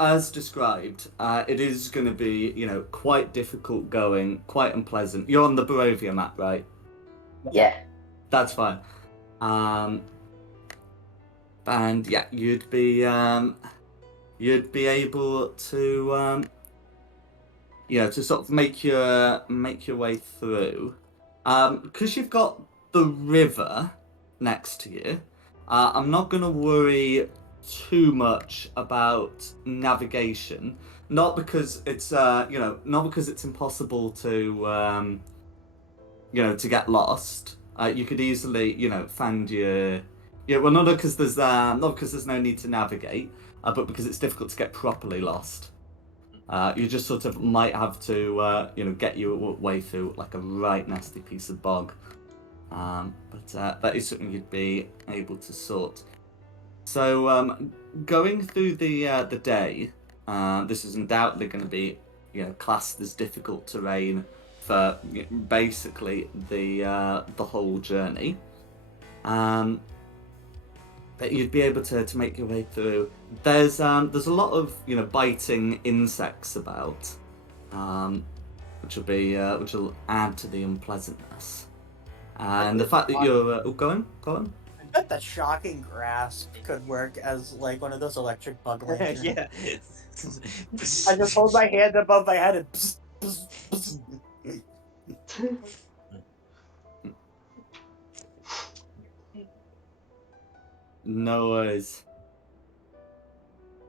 as described, it is going to be quite difficult going, quite unpleasant. You're on the Barovia map, right? Yeah. That's fine. And yeah, you'd be able to to sort of make your way through, because you've got the river next to you. I'm not going to worry too much about navigation, not because it's not because it's impossible to to get lost. You could easily find your well, not because there's no need to navigate, but because it's difficult to get properly lost. You just sort of might have to get your way through like a right nasty piece of bog, but that is something you'd be able to sort. So going through the day, this is undoubtedly going to be classed as difficult terrain for basically the whole journey. But you'd be able to make your way through. There's a lot of biting insects about, which will add to the unpleasantness, and the fact that you're go on. I bet that shocking grasp could work as like one of those electric bug lanterns. Yeah. I just hold my hand above my head and pss, pss, pss. No worries.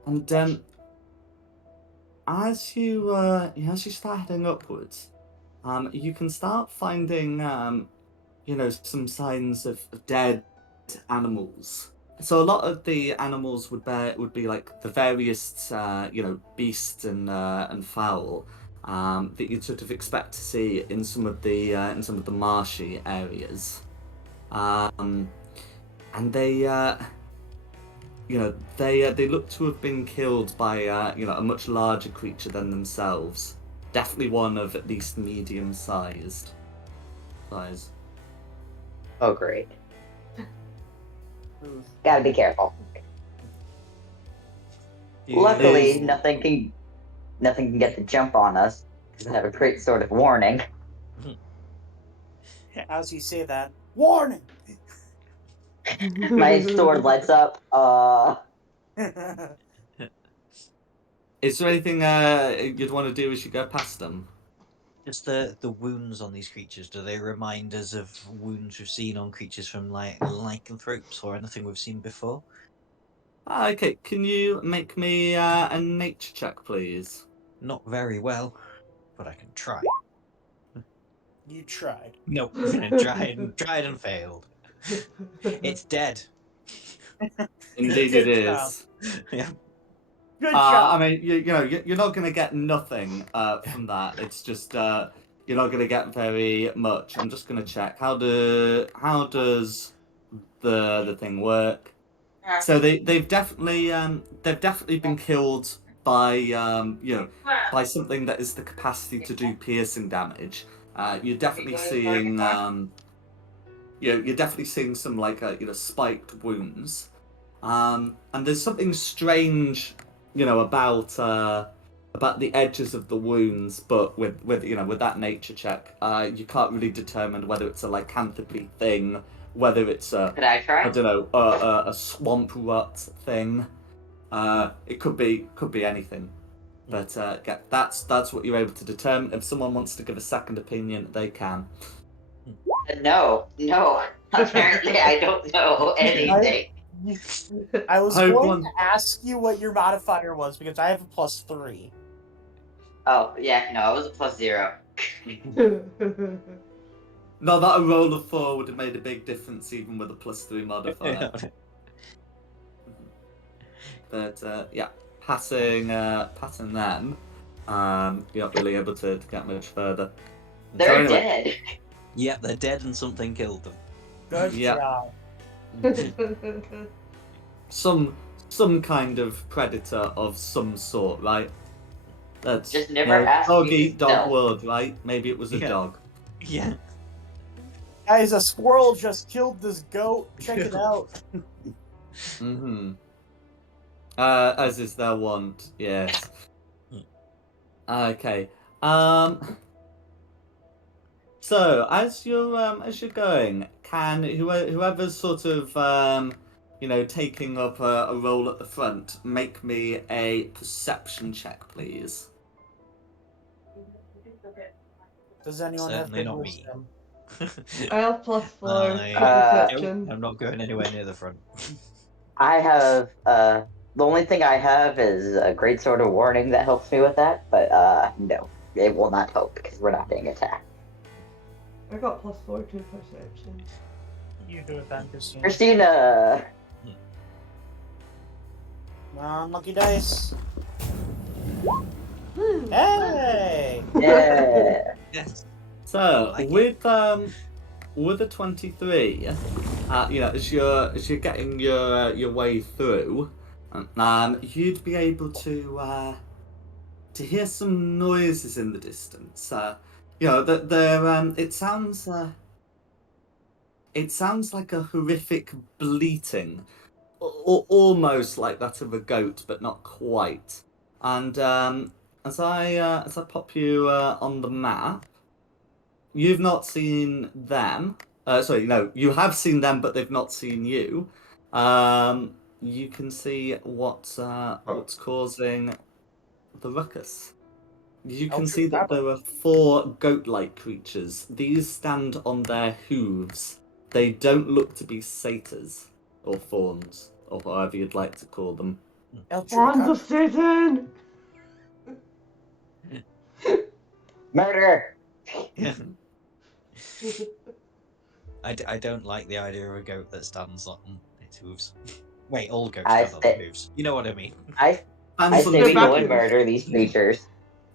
And as you start heading upwards, you can start finding some signs of dead animals. So a lot of the animals would be like the various beasts and fowl that you'd sort of expect to see in some of the marshy areas, and they look to have been killed by a much larger creature than themselves. Definitely one of at least medium size. Oh, great. Gotta be careful. Luckily, Is- nothing can get the jump on us because I have a great sort of warning. As you say that, warning! My sword lights up. Is there anything you'd want to do as you go past them? Just the wounds on these creatures, do they remind us of wounds we've seen on creatures from like lycanthropes or anything we've seen before? Okay, can you make me a nature check, please? Not very well, but I can try. You tried. Nope, tried and failed. It's dead. Indeed, Good it job. is. Yeah. Good I job. mean, you're not going to get nothing from that. It's just you're not going to get very much. I'm just going to check how does the thing work. So they've definitely been killed by by something that is the capacity to do piercing damage. You're definitely seeing you're definitely seeing some like spiked wounds. And there's something strange, about the edges of the wounds, but with that nature check, you can't really determine whether it's a lycanthropy thing, whether it's Could I try? I don't know, a swamp rut thing. It could be anything. But that's what you're able to determine. If someone wants to give a second opinion, they can. No. Apparently, I don't know anything. I was Hope going one- to ask you what your modifier was because I have a +3. Oh, yeah, no, it was a +0. No, that a roll of 4 would have made a big difference even with a +3 modifier. But yeah, passing them, you're not really able to get much further. They're So anyway. dead. Yeah, they're dead and something killed them. Good Yeah. job. Some kind of predator of some sort, right? That's Just never ask dog me to eat dog stealth. world, right? Maybe it was a Yeah. dog. Yeah. Guys, a squirrel just killed this goat. Check it out. Mm-hmm. As is their want, yes. Okay. So as you're going, can whoever's sort of taking up a role at the front make me a perception check, please? Does anyone Certainly have not good me. wisdom? I have +4 I- to perception. I'm not going anywhere near the front. I have, the only thing I have is a great sort of warning that helps me with that, but, no. It will not help because we're not being attacked. I got +4 to perception. You do it then, Christina. Christina! Come on, lucky dice. Hey! Yeah! Yes. So I like with a 23, as you're getting your way through, you'd be able to hear some noises in the distance. It sounds like a horrific bleating, almost like that of a goat, but not quite. And as I pop you on the map, you've not seen them. Sorry, no, you have seen them, but they've not seen you. You can see what's causing the ruckus. You can see that there are 4 goat-like creatures. These stand on their hooves. They don't look to be satyrs or fawns, or however you'd like to call them. Horns of Satan! Murder! Yeah. I don't like the idea of a goat that stands on its hooves. Wait, all goats I stand on their say, hooves. You know what I mean. I Hands on say They're we go feet. and backwards. murder these creatures.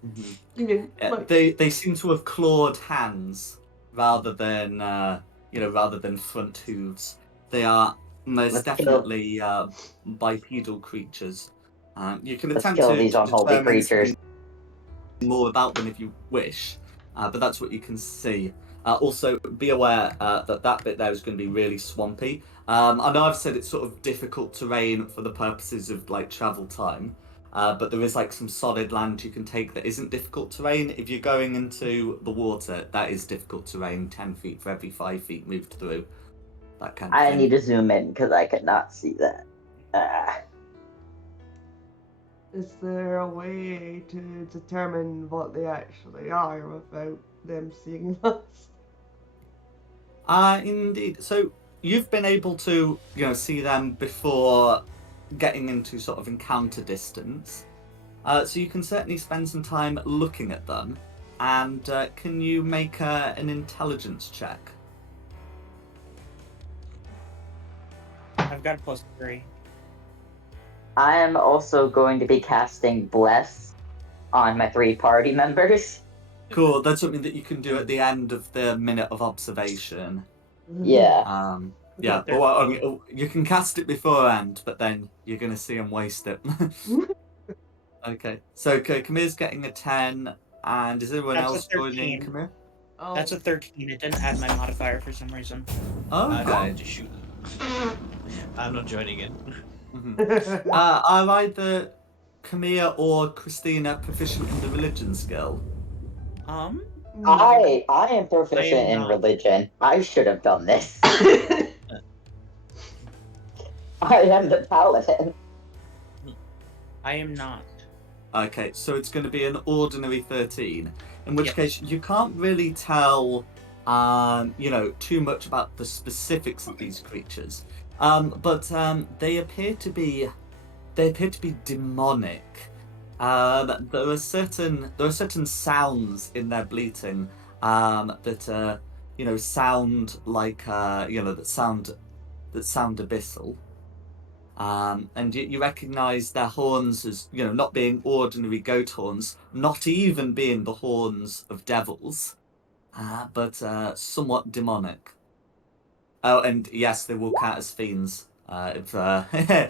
Mhm. You mean Yeah, like they seem to have clawed hands rather than rather than front hooves. They are most Let's kill. definitely bipedal creatures. You can Let's attempt kill to these unholy determine something creatures. more about them if you wish, but that's what you can see. Also, be aware that bit there is going to be really swampy. I know I've said it's sort of difficult terrain for the purposes of like travel time, but there is like some solid land you can take that isn't difficult terrain. If you're going into the water, that is difficult terrain. 10 feet for every 5 feet moved through, that kind of I thing. need to zoom in because I could not see that. is there a way to determine what they actually are without them seeing us? Indeed. So you've been able to, see them before getting into sort of encounter distance. So you can certainly spend some time looking at them. And can you make an intelligence check? I've got +3. I am also going to be casting Bless on my 3 party members. Cool. That's something that you can do at the end of the minute of observation. Yeah. Yeah. They're Well, I mean, you can cast it beforehand, but then you're going to see them waste it. Okay. So Kamir's getting a 10, and is anyone That's a else joining 13. Kamir? Oh. That's a 13. It didn't add my modifier for some reason. I Okay. don't just shoot them. I'm not joining in. Mhm. Are either Camilla or Christina proficient in the religion skill? Um, I am I proficient am in not. religion. I should have done this. I am the paladin. I am not. Okay, so it's going to be an ordinary 13, in which Yep. case you can't really tell, too much about the specifics of these creatures. But they appear to be demonic. There are certain sounds in their bleating that sound like that sound abyssal. And you recognise their horns as not being ordinary goat horns, not even being the horns of devils, but somewhat demonic. Oh, and yes, they will count as fiends. If I had a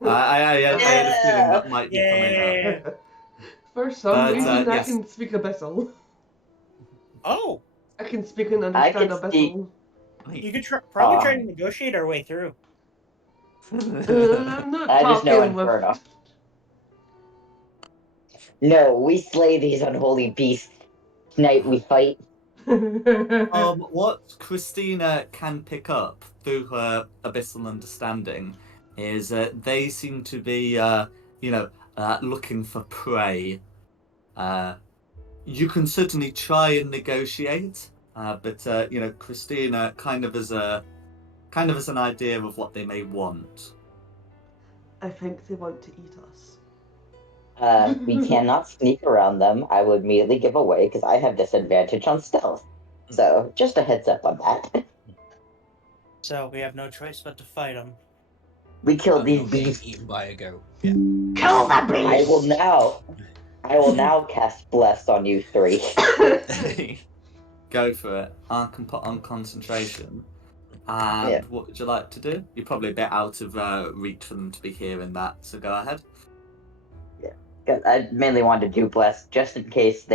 feeling Yeah. that might be coming up. Yeah. For some But reason, I yes, can speak abyssal. Oh, I can speak and I understand could speak. abyssal. you could probably try Uh, to negotiate our way through. I'm not I just know talking with. Inferno. No, we slay these unholy beasts. Tonight we fight. what Christina can pick up through her abyssal understanding is they seem to be, looking for prey. You can certainly try and negotiate, but Christina kind of as an idea of what they may want. I think they want to eat us. We cannot sneak around them. I would immediately give away because I have disadvantage on stealth. So just a heads up on that. So we have no choice but to fight them. We killed Or these getting beasts. eaten by a goat. Yeah. Kill the I will beast! now cast Bless on you 3. Go for it. I can put on concentration. And Yeah. what would you like to do? You're probably a bit out of reach for them to be hearing that, so go ahead. I mainly wanted to do Bless just in case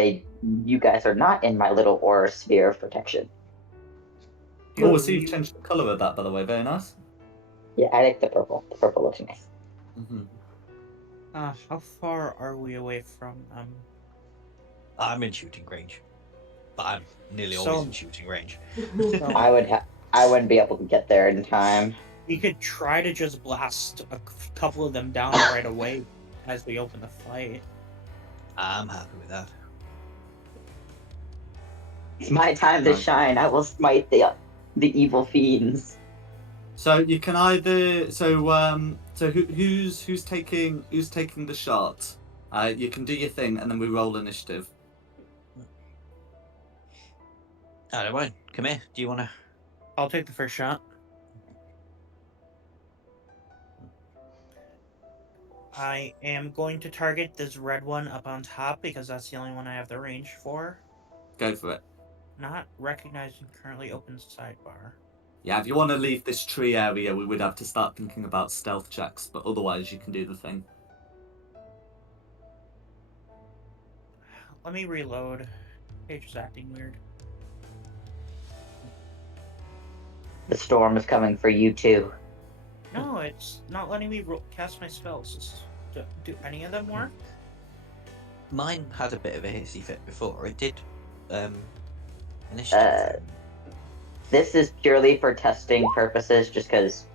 you guys are not in my little aura sphere of protection. Oh, so you've changed the colour of that, by the way. Very nice. Yeah, I like the purple. The purple looks nice. Mm-hmm. How far are we away from them? I'm in shooting range. But I'm nearly So- always in shooting range. I wouldn't be able to get there in time. We could try to just blast a couple of them down right away as we open the fight. I'm happy with that. It's my time to Okay. shine. I will smite the evil fiends. So you can either who's taking the shot? You can do your thing, and then we roll initiative. I don't mind. Come here. Do you want to I'll take the first shot. I am going to target this red one up on top because that's the only one I have the range for. Go for it. Not recognizing currently open sidebar. Yeah, if you want to leave this tree area, we would have to start thinking about stealth checks, but otherwise you can do the thing. Let me reload. Page is acting weird. The storm is coming for you too. No, it's not letting me cast my spells. Do any of them work? Mine had a bit of a hissy fit before. It did initiative. This is purely for testing purposes, just because.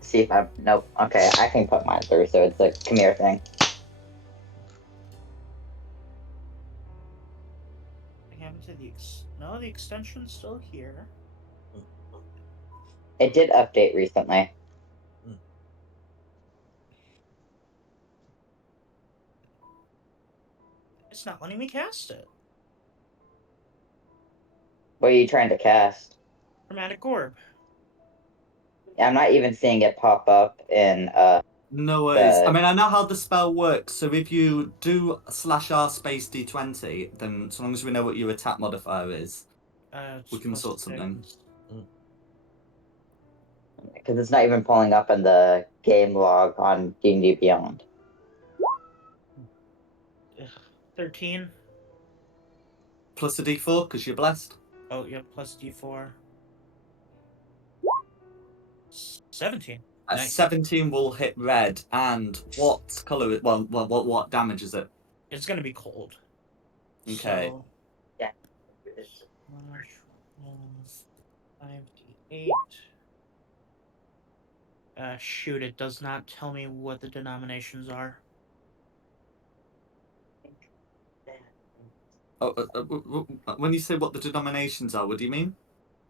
See if I'm. Nope. Okay, I can put mine through, so it's a come here thing. What happened to the No, the extension's still here. It did update recently. It's not letting me cast it. What are you trying to cast? Chromatic Orb. I'm not even seeing it pop up in No worries. I mean, I know how the spell works, so if you do /r space d20, then so long as we know what your attack modifier is, we can sort something. because it's not even pulling up in the game log on D&D Beyond. 13. Plus a d4, because you're blessed. Oh, yeah, plus d4. 17. Nice. 17 will hit red, and what color? Well, what damage is it? It's gonna be cold. Okay. So, Yeah. 5d8. Shoot, it does not tell me what the denominations are. When you say what the denominations are, what do you mean?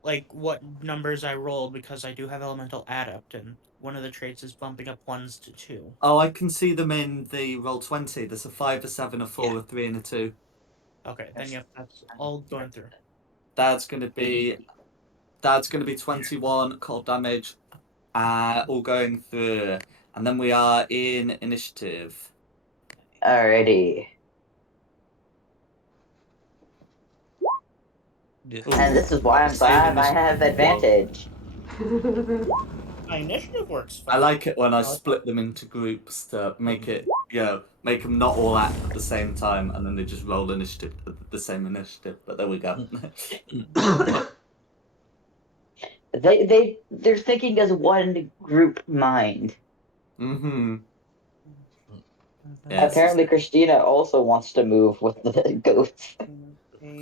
Like, what numbers I rolled, because I do have Elemental Adept, and one of the traits is bumping up 1s to 2. Oh, I can see them in the Roll20. There's a 5, a 7, a 4, a 3, and a 2. Okay, then yep, that's all going through. That's gonna be 21 cold damage, all going through, and then we are in initiative. Alrighty. And this is why I'm glad I have advantage. My initiative works fine. I like it when I split them into groups to make it, make them not all act at the same time, and then they just roll initiative, the same initiative. But there we go. They're thinking as one group mind. Mm-hmm. Apparently, Christina also wants to move with the goats.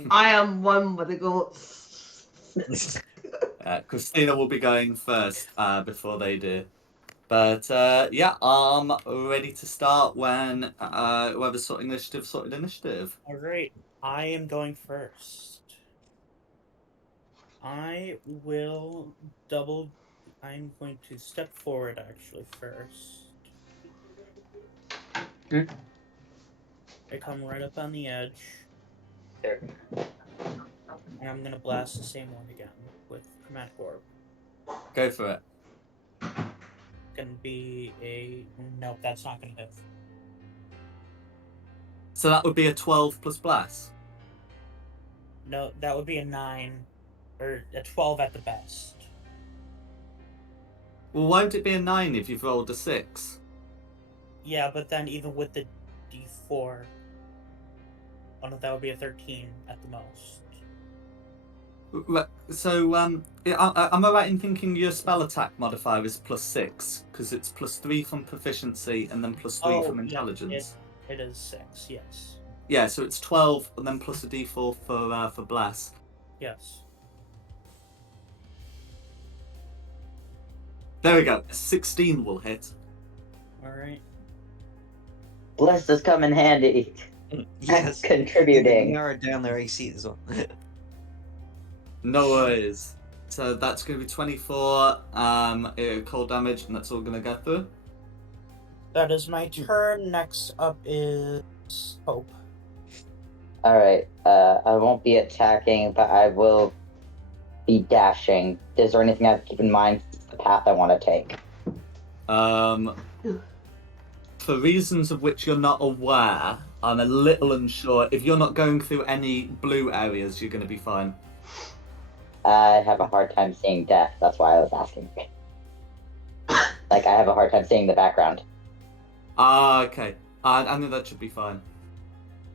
I am one with the goats. Christina will be going first before they do. But yeah, I'm ready to start when whoever's sorted initiative. Alright, I am going first. I'm going to step forward actually first. I come right up on the edge. And I'm gonna blast the same one again with Chromatic Orb. Go for it. Gonna be a... Nope, that's not gonna hit. So that would be a 12 plus blast? No, that would be a 9. Or a 12 at the best. Well, why would it be a 9 if you've rolled a 6? Yeah, but then even with the d4... Oh no, that would be a 13 at the most. So, am I right in thinking your spell attack modifier is +6? Because it's +3 from proficiency and then +3 from intelligence. Yeah, it is 6, yes. Yeah, so it's 12 and then plus a d4 for bless. Yes. There we go. 16 will hit. Alright. Bless does come in handy. Yes. Contributing. Narrowed down their AC as well. No worries. So that's going to be 24 cold damage, and that's all going to go through. That is my turn. Next up is Hope. Alright, I won't be attacking, but I will be dashing. Is there anything I have to keep in mind? The path I want to take. For reasons of which you're not aware, I'm a little unsure. If you're not going through any blue areas, you're going to be fine. I have a hard time seeing death. That's why I was asking. Like, I have a hard time seeing the background. Okay. I think that should be fine.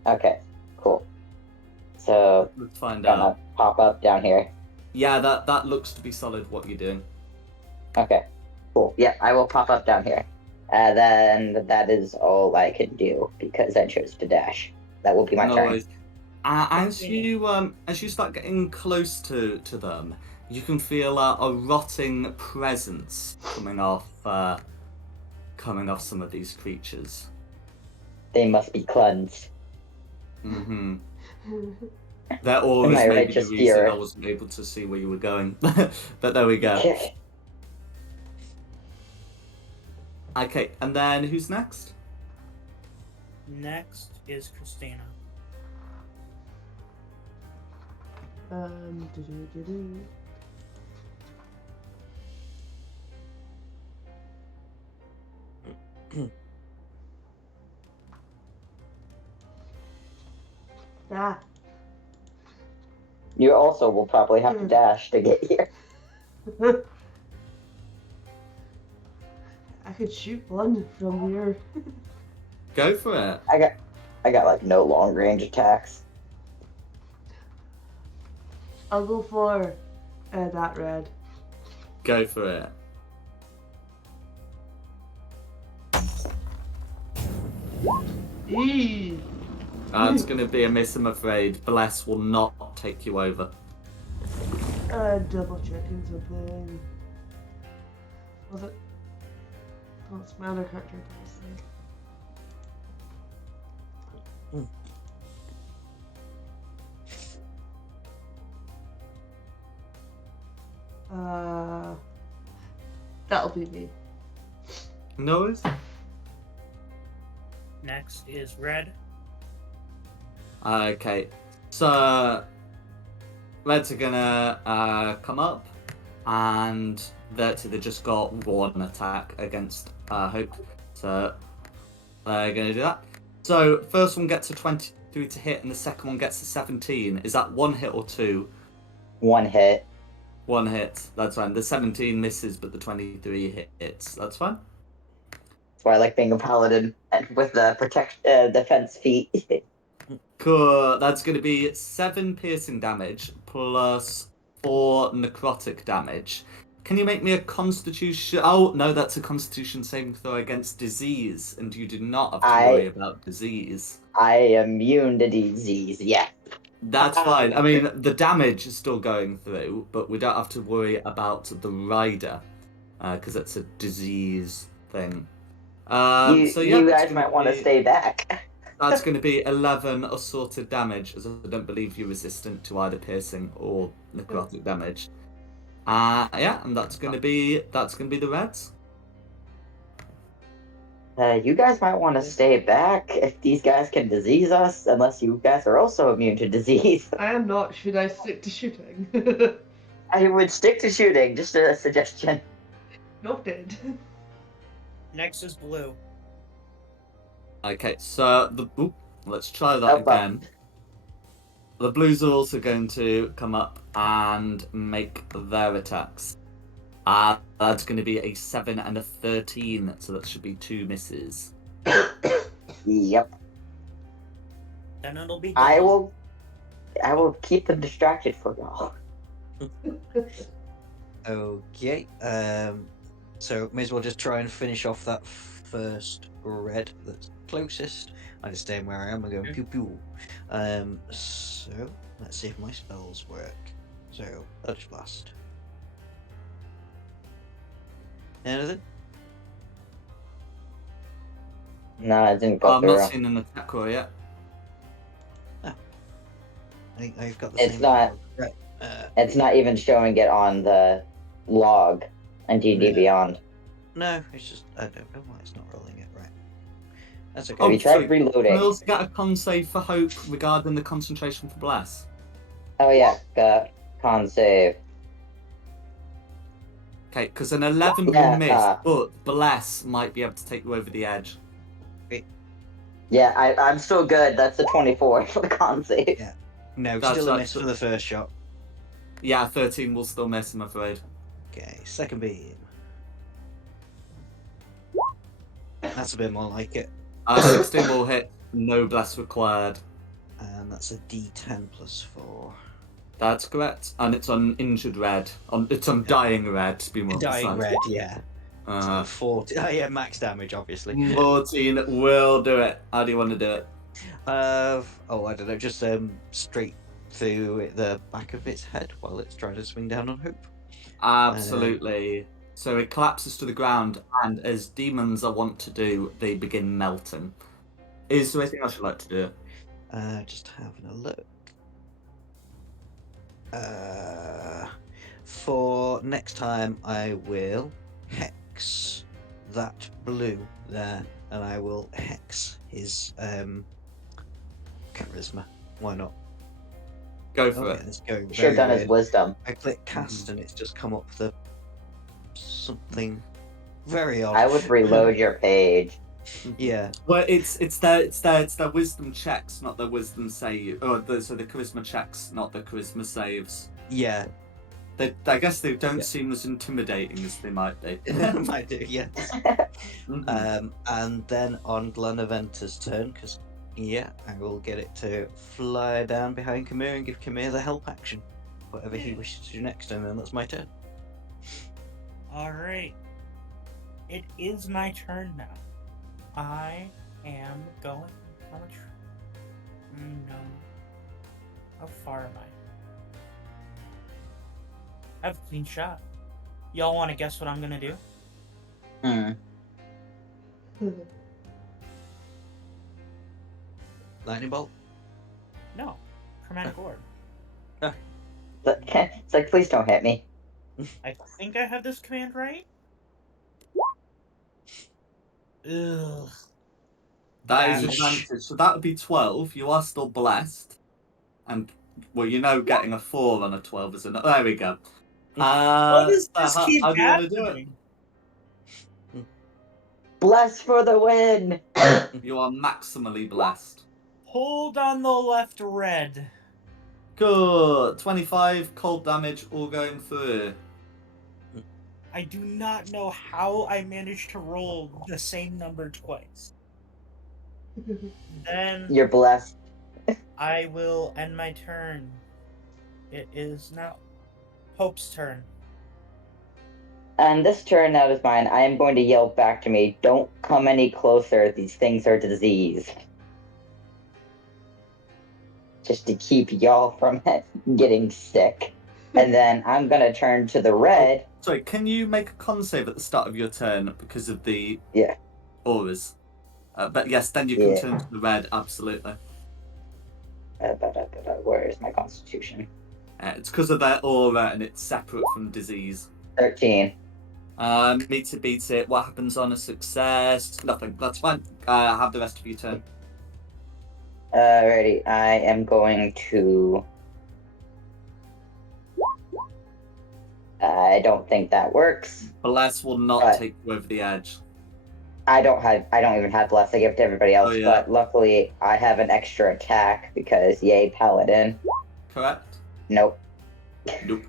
Okay, cool. So, Let's find gonna out. pop up down here. Yeah, that looks to be solid what you're doing. Okay, cool. Yeah, I will pop up down here. Then that is all I can do because I chose to dash. That will be my No turn. worries. As you start getting close to them, you can feel a rotting presence coming off some of these creatures. They must be cleansed. Mm-hmm. That always Am I may right, be the just reason fear? I wasn't able to see where you were going. But there we go. Okay, and then who's next? Next is Christina. Do-do-do-do. Ah. You also will probably have to dash to get here. I could shoot one from here. Go for it. I got like no long range attacks. I'll go for that red. Go for it. Eee. It's going to be a miss, I'm afraid. Bless will not take you over. Double checking something. Was it? Oh, it's my other character. That'll be me. No worries. Next is Red. Okay, so Reds are gonna come up, and they just got one attack against Hope, so they're gonna do that. So first one gets a 23 to hit, and the second one gets a 17. Is that one hit or two? One hit. One hit. That's fine. The 17 misses, but the 23 hits. That's fine. That's why I like being a paladin with the defense feat. Cool. That's going to be 7 piercing damage plus 4 necrotic damage. Can you make me a constitution? Oh, no, that's a constitution saving throw against disease, and you do not have to worry about disease. I am immune to disease, yeah. That's fine. I mean, the damage is still going through, but we don't have to worry about the rider, because it's a disease thing. You guys might want to stay back. That's going to be 11 assaulted damage, as I don't believe you're resistant to either piercing or necrotic damage. Yeah, and that's going to be the Reds. You guys might want to stay back if these guys can disease us, unless you guys are also immune to disease. I am not. Should I stick to shooting? I would stick to shooting, just a suggestion. Noted. Next is Blue. Okay, so let's try that again. The Blues are also going to come up and make their attacks. That's going to be a 7 and a 13, so that should be 2 misses. Yep. Then it'll be. I will keep them distracted for y'all. Okay. So may as well just try and finish off that first red that's closest. I just stay where I am and go pew pew. So let's see if my spells work. So Eldritch Blast. Anything? No, I didn't go I'm through. not seeing an attack roll yet. I think I've got the It's same. not. Right. It's not even showing it on the log on D&D Yeah. Beyond. No, it's just I don't know why it's not rolling it right. That's okay. Oh, Have you tried sorry. reloading? Can I also get a con save for Hope regarding the concentration for Bless? Oh yeah, con save. Okay, because an 11 Yeah, will miss, but Bless might be able to take you over the edge. Yeah, I'm still good. That's a 24 for the con save. Yeah. No, That's still a right, miss so- for the first shot. Yeah, 13 will still miss, I'm afraid. Okay, second beam. That's a bit more like it. 16 will hit, no Bless required. And that's a D10 plus 4. That's correct. And it's on injured red. It's on dying red, to be more Dying precise. red, yeah. So 40. Oh, yeah, max damage, obviously. 14 will do it. How do you want to do it? I don't know, just straight through the back of its head while it's trying to swing down on Hope. Absolutely. So it collapses to the ground, and as demons are wont to do, they begin melting. Is there anything else you'd like to do? Just having a look. For next time, I will hex that blue there, and I will hex his charisma. Why not? Go for Yeah, it. it's going Should have very done his weird. wisdom. I click cast, and it's just come up the something very odd. I would reload your page. Yeah. Well, it's their wisdom checks, not their wisdom save. So the charisma checks, not the charisma saves. Yeah. I guess they don't Yeah. seem as intimidating as they might be. Might do, yes. Mhm. And then on Glenaventa's turn, because I will get it to fly down behind Kamir and give Kamir the help action. Whatever he wishes to do next, and then that's my turn. Alright. It is my turn now. I am going. How much? No. How far am I? I have a clean shot. Y'all want to guess what I'm gonna do? Lightning bolt. No. Chromatic orb. It's like, please don't hit me. I think I have this command right. Ugh. That is That- advantage. So that would be 12. You are still blessed. And, well, getting a 4 on a 12 is enough. There we go. What does this how keep do you want to do it? happening? Bless for the win! You are maximally blessed. Hold on the left red. Good. 25 cold damage all going through. I do not know how I managed to roll the same number twice. Then You're blessed. I will end my turn. It is now Hope's turn. And this turn out is mine. I am going to yell back to me, don't come any closer. These things are disease. Just to keep y'all from getting sick. And then I'm going to turn to the red. Sorry, can you make a con save at the start of your turn because of the auras? But yes, then you can turn to the red, absolutely. Where is my constitution? It's because of their aura and it's separate from disease. 13. Meets it, beats it. What happens on a success? Nothing. That's fine. Have the rest of your turn. Alrighty, I am going to... I don't think that works. Bless will not take you over the edge. I don't even have bless. I give it to everybody else, but luckily I have an extra attack because yay, paladin. Correct? Nope. Nope.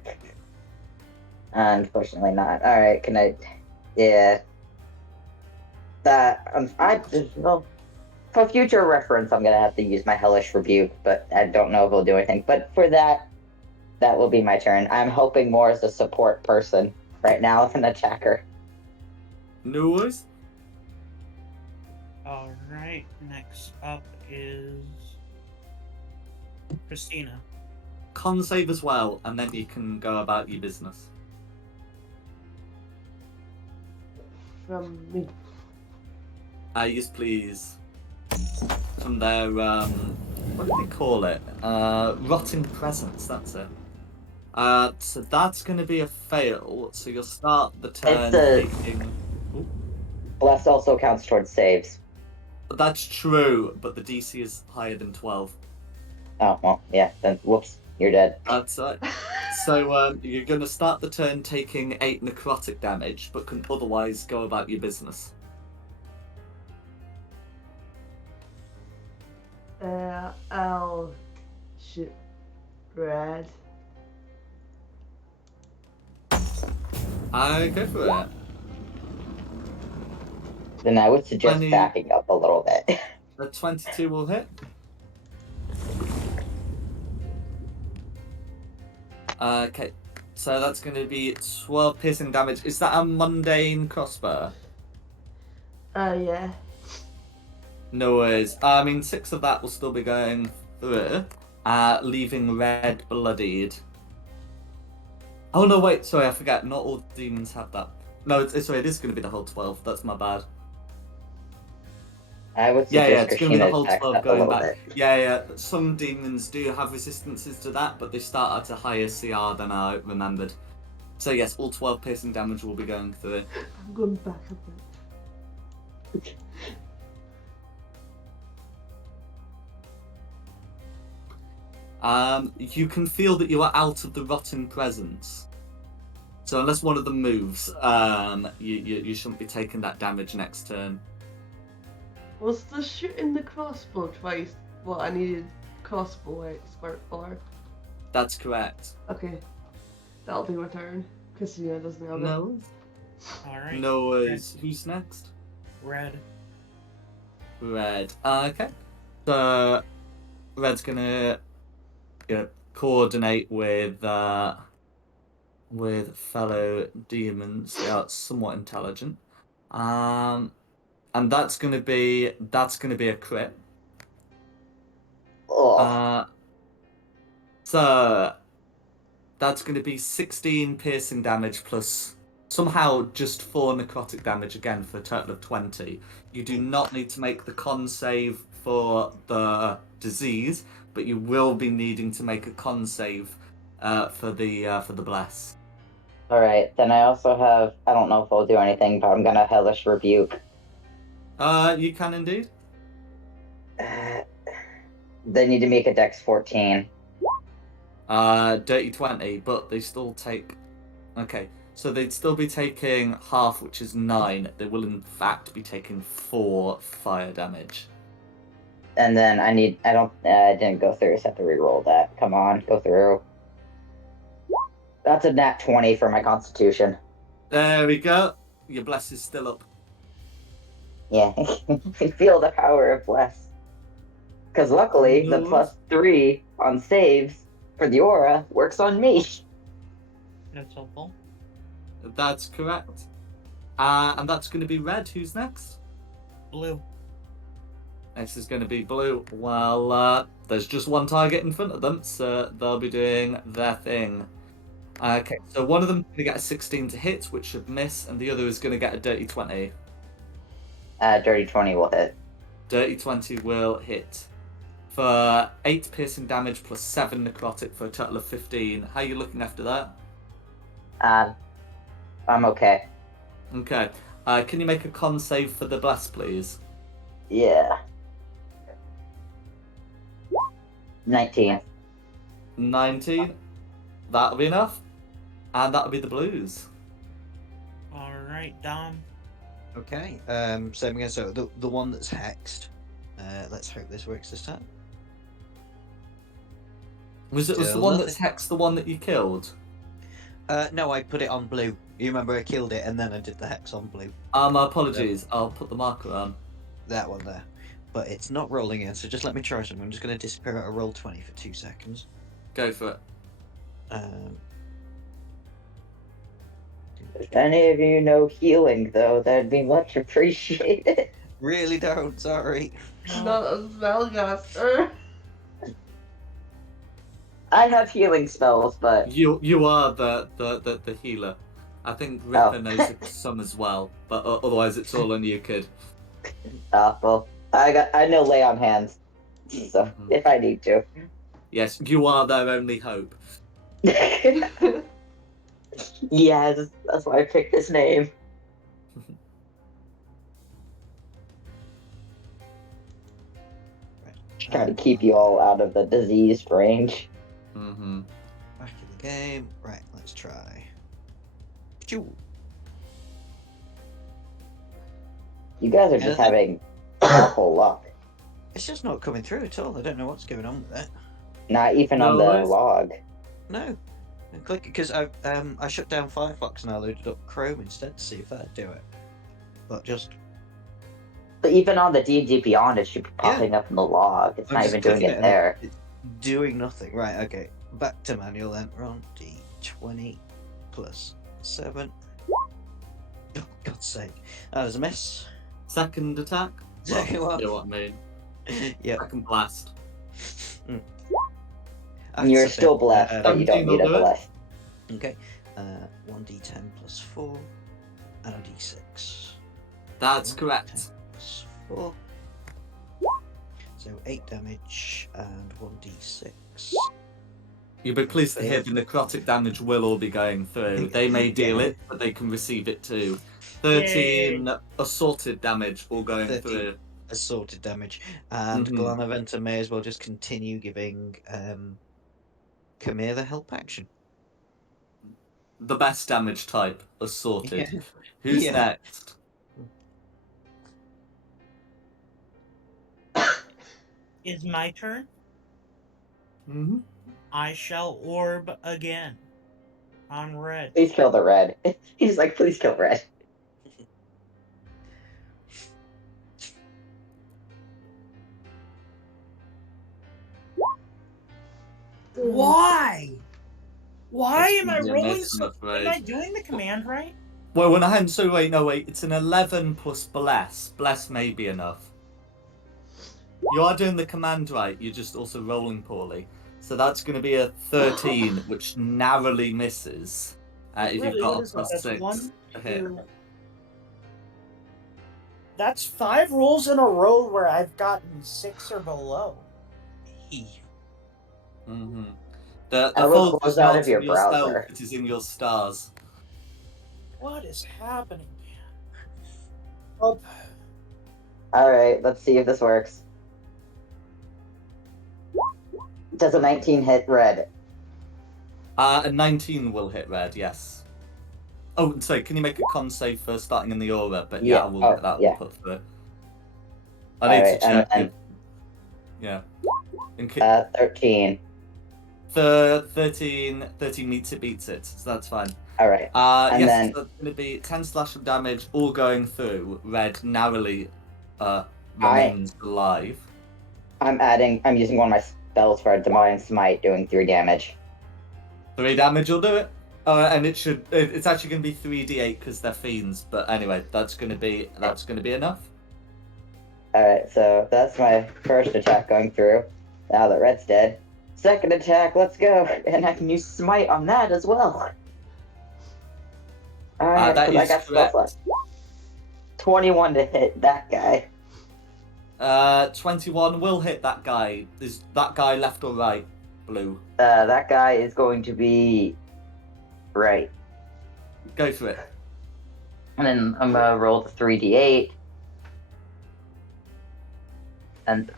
Unfortunately not. Alright, can I... Yeah. Well, for future reference, I'm gonna have to use my Hellish Rebuke, but I don't know if it'll do anything. But for that will be my turn. I'm hoping more as a support person right now than an attacker. No worries. Alright, next up is Christina. Con save as well, and then you can go about your business. From me. Yes, please. From their, what do they call it? Rotting presence, that's it. So that's going to be a fail, so you'll start the turn taking... Ooh. Bless also counts towards saves. That's true, but the DC is higher than 12. Oh, well, yeah, then whoops, you're dead. That's right. So you're going to start the turn taking 8 necrotic damage, but can otherwise go about your business. I'll shoot Red. Go for it. Then I would suggest 20 backing up a little bit. A 22 will hit. Okay, so that's going to be 12 piercing damage. Is that a mundane crossbow? Yeah. No worries. I mean, 6 of that will still be going through, leaving Red bloodied. Oh no, wait, sorry, I forgot. Not all demons have that. No, sorry, it is going to be the whole 12. That's my bad. I would Yeah, suggest it's going to be the Krishna whole backs 12 up a going little back. bit. Yeah. Some demons do have resistances to that, but they start at a higher CR than I remembered. So yes, all 12 piercing damage will be going through it. I'm going back a bit. You can feel that you are out of the rotten presence. So unless one of them moves, you shouldn't be taking that damage next turn. Was the shooting the crossbow twice what I needed crossbow expert for? That's correct. Okay. That'll be my turn. Christina doesn't have it. No. Alright. No worries. Who's next? Red. Red. Okay. So Red's gonna coordinate with fellow demons. They are somewhat intelligent. And that's gonna be a crit. Oh, So that's going to be 16 piercing damage plus somehow just 4 necrotic damage again for a total of 20. You do not need to make the con save for the disease, but you will be needing to make a con save for the bless. alright. Then I also have, I don't know if I'll do anything, but I'm gonna Hellish Rebuke. You can indeed. They need to make a Dex 14. Dirty 20, but they still take... Okay, so they'd still be taking half, which is 9. They will in fact be taking 4 fire damage. And then I didn't go through, so I have to re-roll that. Come on, go through. That's a nat 20 for my constitution. There we go. Your bless is still up. Yeah, I feel the power of bless. Because luckily, the +3 on saves for the aura works on me. That's helpful. That's correct. And that's going to be Red. Who's next? Blue. Next is going to be Blue. Well, there's just one target in front of them, so they'll be doing their thing. Okay, so one of them is going to get a 16 to hit, which should miss, and the other is going to get a dirty 20. Dirty 20 will hit. Dirty 20 will hit. For 8 piercing damage plus 7 necrotic for a total of 15. How are you looking after that? I'm okay. Okay. Can you make a con save for the blast, please? Yeah. 19. 19. That'll be enough. And that'll be the Blues. Alright, Dom. Okay, same again. So the one that's hexed. Let's hope this works this time. Was the one that's hexed the one that you killed? No, I put it on blue. You remember I killed it and then I did the hex on blue. My apologies. I'll put the marker on. That one there. But it's not rolling in, so just let me try something. I'm just going to disappear out of roll 20 for 2 seconds. Go for it. If any of you know healing, though, that'd be much appreciated. Really don't, sorry. Not a spellcaster. I have healing spells, but You are the healer. I think Ripper knows some as well, but otherwise it's all on you, kid. well, I know lay on hands, so if I need to. Yes, you are their only hope. Yes, that's why I picked this name. Trying to keep you all out of the diseased range. Mm-hmm. Back in the game. Right, let's try. Pachoo. You guys are just Anything? having awful luck. It's just not coming through at all. I don't know what's going on with it. Not even No on the worries. log. No. Click because I shut down Firefox and I loaded up Chrome instead to see if that'd do it. But just But even on the D&D Beyond, it should be popping up in the log. It's I'm not just even doing clicking it and there. it's doing nothing. Right, okay. Back to manual then. We're on D20 plus 7. Oh, God's sake. That was a miss. Second attack. Second Well, one. you know what I mean. Yep. Second blast. And you're That's still it. blessed, but you don't 17 need a will do it. bless. Okay. 1d10 plus 4 and a d6. That's 1d10 correct. plus 4. So 8 damage and 1d6. You'll be pleased to hear Failed. the necrotic damage will all be going through. They may deal Yeah. it, but they can receive it too. 13 assaulted damage all going 13. through. Assaulted damage. And Mhm. Glanaventa may as well just continue giving Kamir the help action. The best damage type, assaulted. Yeah. Who's Yeah. next? Is my turn? Mm-hmm. I shall orb again. On red. Please kill the red. He's like, please kill red. Why? Why It's am gonna I be a rolling miss, I'm so... afraid. Am I doing the command right? Well, when I so wait, no wait, it's an 11 plus bless. Bless may be enough. You are doing the command right, you're just also rolling poorly. So that's going to be a 13, which narrowly misses. If Really, you've got what a is that? plus That's 6 1, to hit. 2... That's 5 rolls in a row where I've gotten 6 or below. Mm-hmm. The I will fault close is out not of your in yourself, browser. it is in your stars. What is happening? Oh, Alright, let's see if this works. Does a 19 hit red? A 19 will hit red, yes. Oh, sorry, can you make a con save for starting in the aura? But yeah, Yeah. I will Oh, get that yeah. put through. I need Alright, to check and if... Yeah. 13. The 13 meets it, beats it, so that's fine. Alright. And yes, then- so it's going to be 10 slash of damage, all going through. Red narrowly remains alive. I'm using one of my spells for a Divine Smite, doing 3 damage. 3 damage will do it. And it's actually going to be 3d8 because they're fiends. But anyway, that's going to be enough. Alright, so that's my first attack going through. Now that red's dead. Second attack, let's go. And I can use Smite on that as well. Alright, That because I is got spell correct. slot. 21 to hit that guy. 21 will hit that guy. Is that guy left or right? Blue. That guy is going to be right. Go for it. And then I'm gonna roll the 3d8. And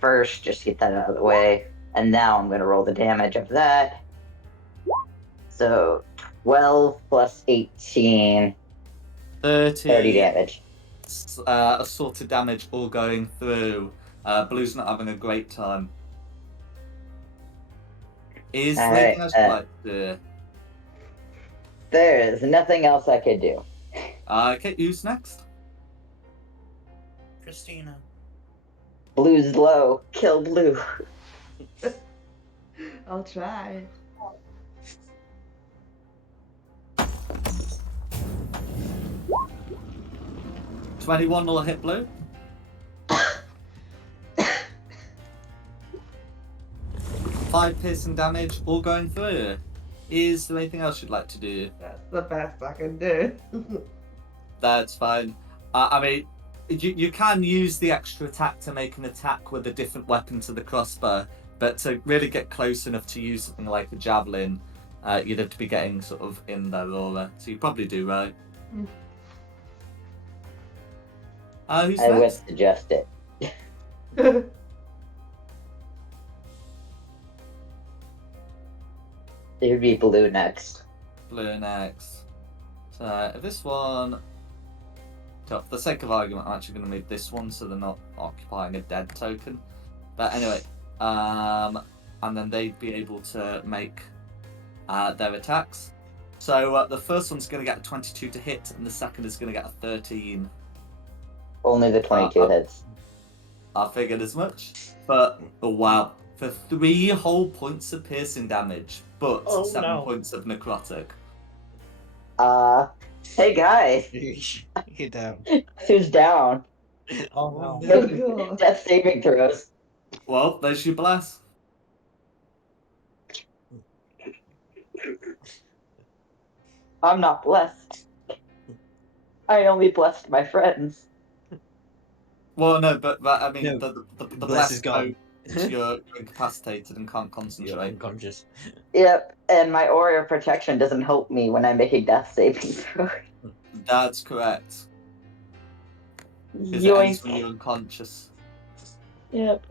first, just get that out of the way. And now I'm gonna roll the damage of that. So 12 plus 18, 30 damage. Assaulted damage all going through. Blue's not having a great time. Is there anything else you'd like to do? There is nothing else I could do. Okay, who's next? Christina. Blue's low. Kill blue. I'll try. $21 will hit blue. Five piercing damage, all going through. Is there anything else you'd like to do? That's the best I can do. That's fine. I mean, you can use the extra attack to make an attack with a different weapon to the crossbow, but to really get close enough to use something like a javelin, you'd have to be getting sort of in their aura. So you probably do right. Who's I would next? suggest it. It would be blue next. Blue next. So this one, so for the sake of argument, I'm actually going to move this one so they're not occupying a dead token. But anyway, and then they'd be able to make their attacks. So the first one's going to get a 22 to hit, and the second is going to get a 13. Only the 22 hits. I figured as much. But wow, for 3 whole points of piercing damage, but 7 points of necrotic. Hey guys, You're down. who's down? Oh no. Oh, God. Death saving throws. Well, there's your bless. I'm not blessed. I only blessed my friends. Well, no, but I mean, No, the bless is gone. You're incapacitated and can't You're concentrate. unconscious. Yep, and my aura of protection doesn't help me when I'm making death saving throws. That's correct. Because it ends when Yoink. you're unconscious. Yep.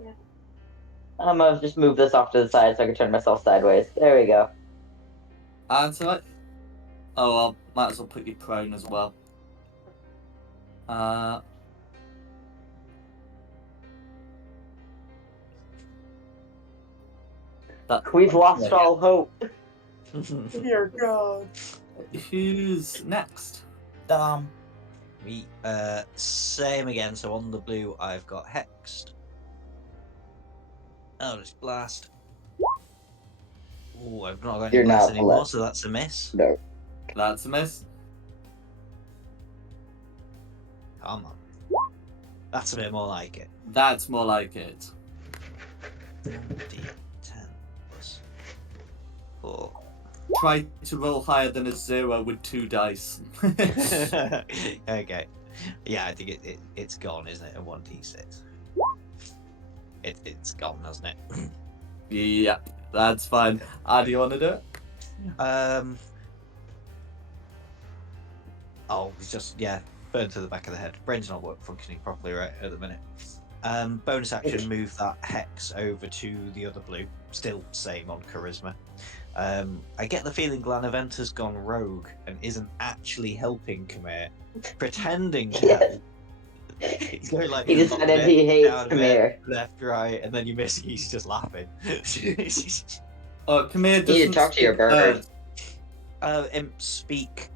I'm gonna just move this off to the side so I can turn myself sideways. There we go. That's right. Oh, well, might as well put you prone as well. We've lost all hope. Dear God. Who's next? We same again. So on the blue, I've got hexed. Oh, just blast. Oh, I've not got any You're blast not anymore, blessed. so that's a miss. No. That's a miss. Come on. That's a bit more like it. That's more like it. D10 plus 4. Try to roll higher than a 0 with 2 dice. Okay. Yeah, I think it's gone, isn't it? A 1d6. It's gone, hasn't it? Yep, that's fine. How do you want to do it? Oh, it's just, yeah, burn to the back of the head. Brain's not functioning properly right at the minute. Bonus action, move that hex over to the other blue. Still same on charisma. I get the feeling Glanaventa's gone rogue and isn't actually helping Khmer, pretending to help. He's going like, He decided he hates Khmer. left, right, and then you miss. He's just laughing. Oh, Khmer You need to doesn't talk to your speak bird. Imp speak.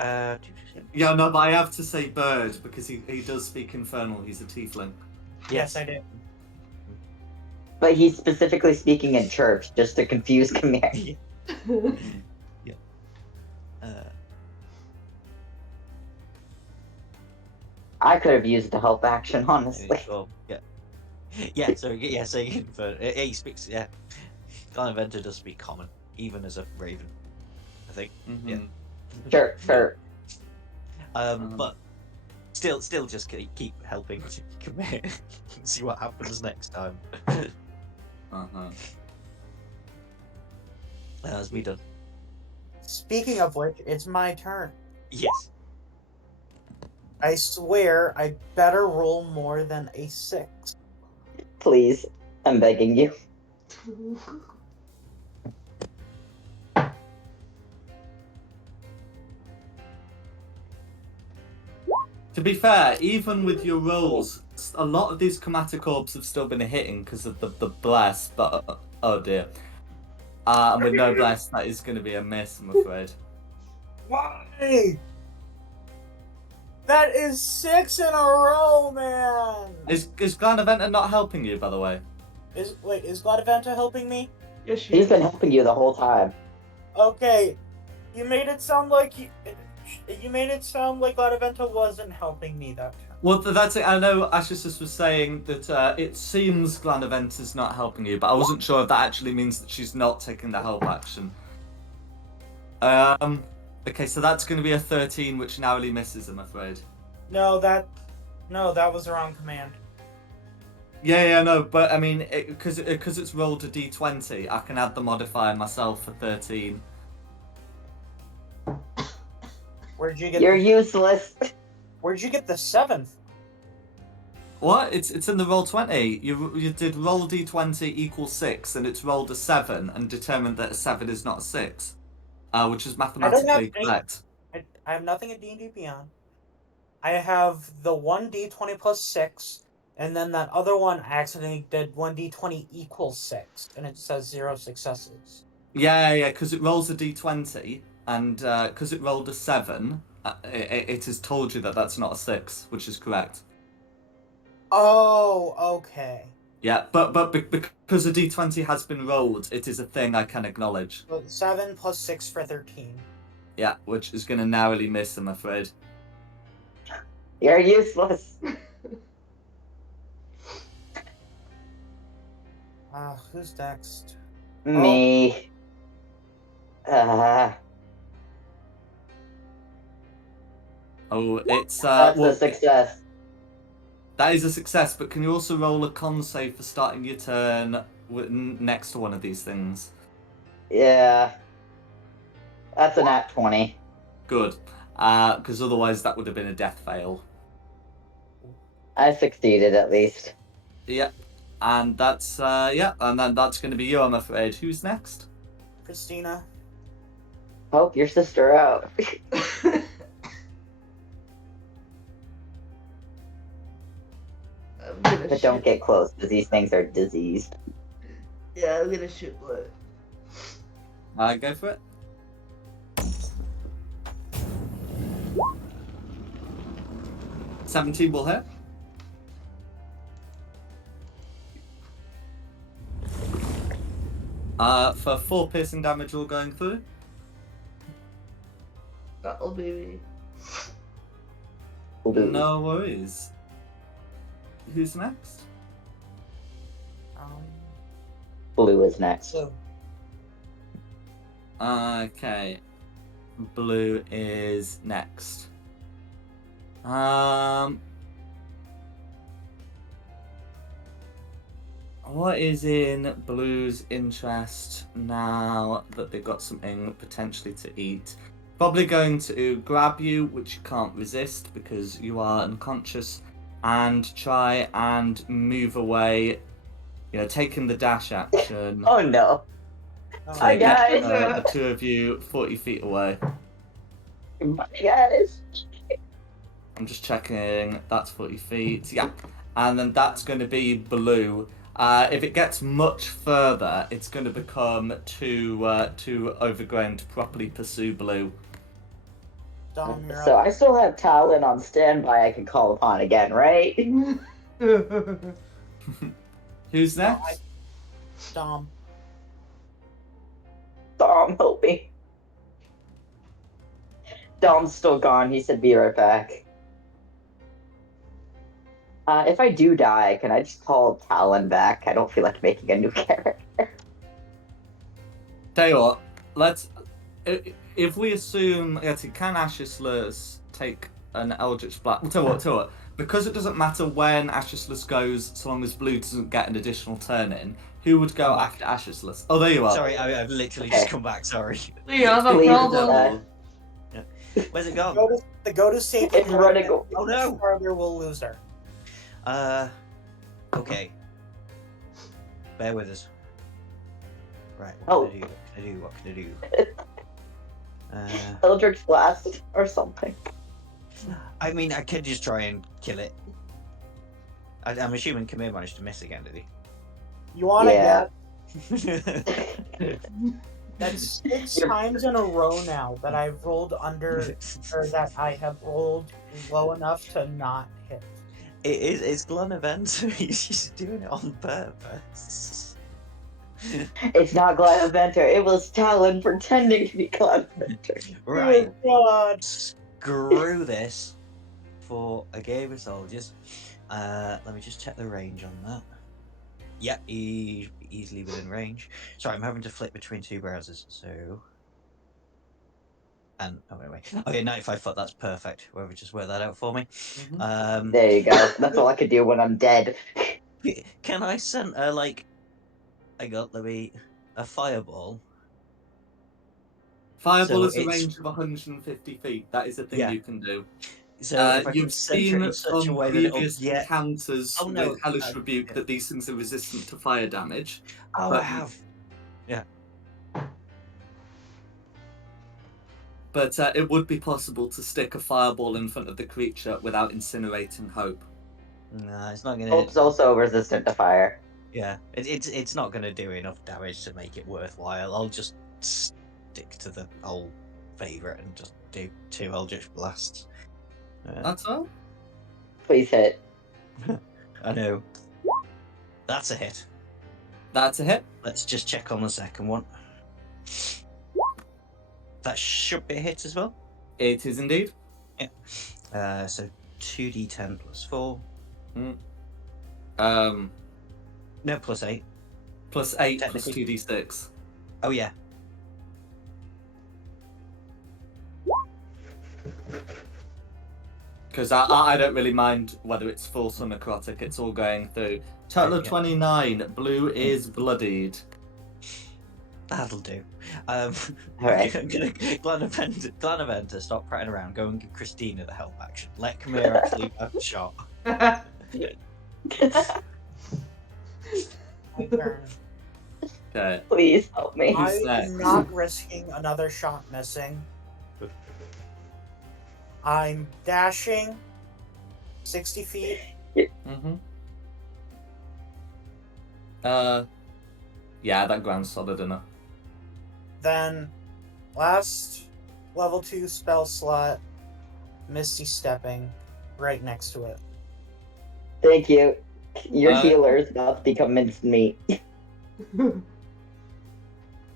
Yeah, no, but I have to say bird because he does speak infernal. He's a tiefling. Yes, I did. But he's specifically speaking in church just to confuse Khmer. I could have used a help action, honestly. Well, yeah. So you he speaks. Yeah, Glanaventa does speak common, even as a raven. I think. Mm-hmm. Yeah. Sure. But still, just keep helping Khmer. See what happens next time. That's me done. Speaking of which, it's my turn. Yes. I swear I better roll more than a 6. Please, I'm begging you. To be fair, even with your rolls, a lot of these chromatic orbs have still been hitting because of the bless, but oh dear. And with no bless, that is going to be a miss, I'm afraid. Why? That is 6 in a row, man! Is Glanaventa not helping you, by the way? Is Gladaventa helping me? Yes, He's been helping you the whole time. Okay. You made it sound like Gladaventa wasn't helping me that time. Well, that's it. I know Ashisus was saying that it seems Glanaventa's not helping you, but I wasn't sure if that actually means that she's not taking the help action. Okay, so that's going to be a 13, which narrowly misses, I'm afraid. No, that was the wrong command. Yeah, no, but I mean, because it's rolled a d20, I can add the modifier myself for 13. Where'd you get? You're useless. Where'd you get the 7th? What? It's in the roll 20. You did roll d20 equals 6, and it's rolled a 7 and determined that a 7 is not a 6, which is I don't have mathematically any. correct. I have nothing at D&D Beyond. I have the 1d20 plus 6, and then that other one I accidentally did 1d20 equals 6, and it says 0 successes. Yeah, because it rolls a d20, and because it rolled a 7, it has told you that that's not a 6, which is correct. Oh, okay. Yeah, but because a d20 has been rolled, it is a thing I can acknowledge. So 7 plus 6 for 13. Yeah, which is going to narrowly miss, I'm afraid. You're useless. Who's next? Me. Oh, it's That's well, a success. that is a success. But can you also roll a con save for starting your turn next to one of these things? Yeah. That's a nat 20. Good, because otherwise that would have been a death fail. I succeeded at least. Yeah, and that's and then that's going to be you, I'm afraid. Who's next? Christina. Help your sister out. But don't get close, because these things are diseased. Yeah, I'm gonna shoot blood. Go for it. $17 will hit. For 4 piercing damage all going through. That'll be me. No worries. Who's next? Blue is next. So, Okay. Blue is next. What is in Blue's interest now that they've got something potentially to eat? Probably going to grab you, which you can't resist because you are unconscious, and try and move away. You know, taking the dash action. Oh no. Hi, guys. The two of you 40 feet away. Guys. I'm just checking. That's 40 feet. Yeah. And then that's going to be Blue. If it gets much further, it's going to become too overgrown to properly pursue Blue. Dom, you're So up. I still have Talon on standby I can call upon again, right? Who's next? Dom. Dom, help me. Dom's still gone. He said be right back. If I do die, can I just call Talon back? I don't feel like making a new character. Tell you what, let's. If we assume, can Ashislus take an Eldritch Blast? We'll tell you what. Because it doesn't matter when Ashislus goes, so long as Blue doesn't get an additional turn in, who would go after Ashislus? Oh, there you are. Sorry, I've literally just come back. Sorry. We have a Please, problem. Where's it gone? Go to safety. It's running. Oh no! Farther, we'll lose her. Okay. Bear with us. Right, Oh. What can I do? Eldritch Blast or something. I mean, I could just try and kill it. I'm assuming Kamir managed to miss again, did he? You want to Yeah. get? That's 6 times in a row now that I've rolled under, or that I have rolled low enough to not hit. It's Glenn event. He's just doing it on purpose. It's not Gladventer. It was Talon pretending to be Gladventer. Right. Oh, God. Screw this for a game of soldiers. Let me just check the range on that. Yep, easily within range. Sorry, I'm having to flip between 2 browsers, so... And, oh, anyway. Okay, 95 foot, that's perfect. Whoever just work that out for me. There you go. That's all I could do when I'm dead. Can I send, like... let me... A fireball? Fireball So is a it's- range of 150 feet. That is a thing Yeah. you can do. So if I You've concentrate seen in such a from way that it'll previous get. encounters Oh no! with Hellish Rebuke Yeah. that these things are resistant to fire damage. Oh, but I have. Yeah. But it would be possible to stick a fireball in front of the creature without incinerating Hope. No, it's not gonna. Hope's also resistant to fire. Yeah, it's not gonna do enough damage to make it worthwhile. I'll just stick to the old favorite and just do 2 Eldritch Blasts. That's all. Please hit. I know. That's a hit. That's a hit. Let's just check on the second one. That should be a hit as well. It is indeed. Yeah. So 2d10 plus 4. No, plus 8. Plus 8 plus Technically. 2d6. Oh yeah. Because I don't really mind whether it's force or necrotic, it's all going through. Total of Yeah. 29. Blue is bloodied. That'll do. Alright. I'm gonna Glanaventa, stop prattling around. Go and give Christina the help action. Let Camille actually have a shot. My turn. Okay. Please help me. Who's I next? am not risking another shot missing. I'm dashing 60 feet. Mm-hmm. Yeah, that ground's solid enough. Then, last level 2 spell slot, Misty Stepping, right next to it. Thank you. Your Uh, healer is about to become minced meat. And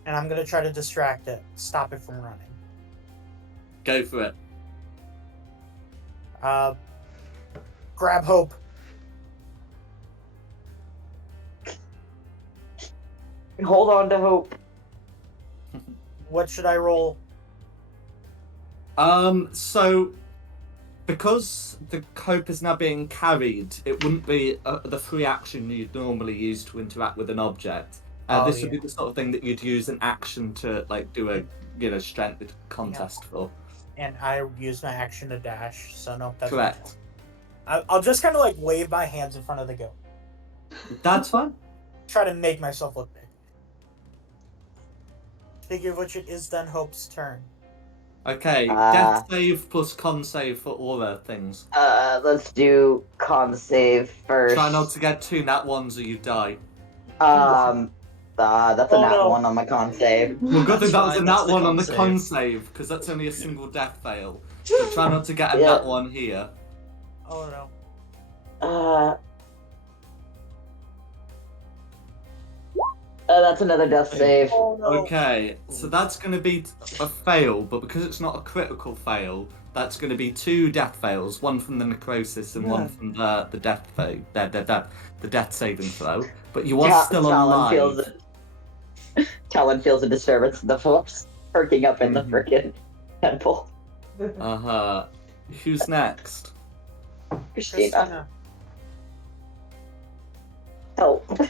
I'm gonna try to distract it, stop it from running. Go for it. Grab Hope. Hold on to hope. What should I roll? So because the cope is now being carried, it wouldn't be the free action you'd normally use to interact with an object. This would be the sort of thing that you'd use an action to like do a strength contest for. And I use my action to dash, so no, that's Correct. I'll just kind of like wave my hands in front of the goat. That's fine. Try to make myself look big. Speaking of which, it is then Hope's turn. Okay, death save plus con save for aura things. Let's do con save first. Try not to get 2 nat ones or you die. That's a nat 1 on my con save. Well, good thing that was a fine, nat that's the 1 on con the save. con save, because that's only a single death fail. So try not to get a nat 1 here. Oh no. That's another death save. Oh no. Okay, so that's going to be a fail, but because it's not a critical fail, that's going to be 2 death fails, one from the necrosis and one from the death the death saving throw. But you are still alive. Talon feels a disturbance in the force perking up in the frickin' temple. Who's next? Christina, help.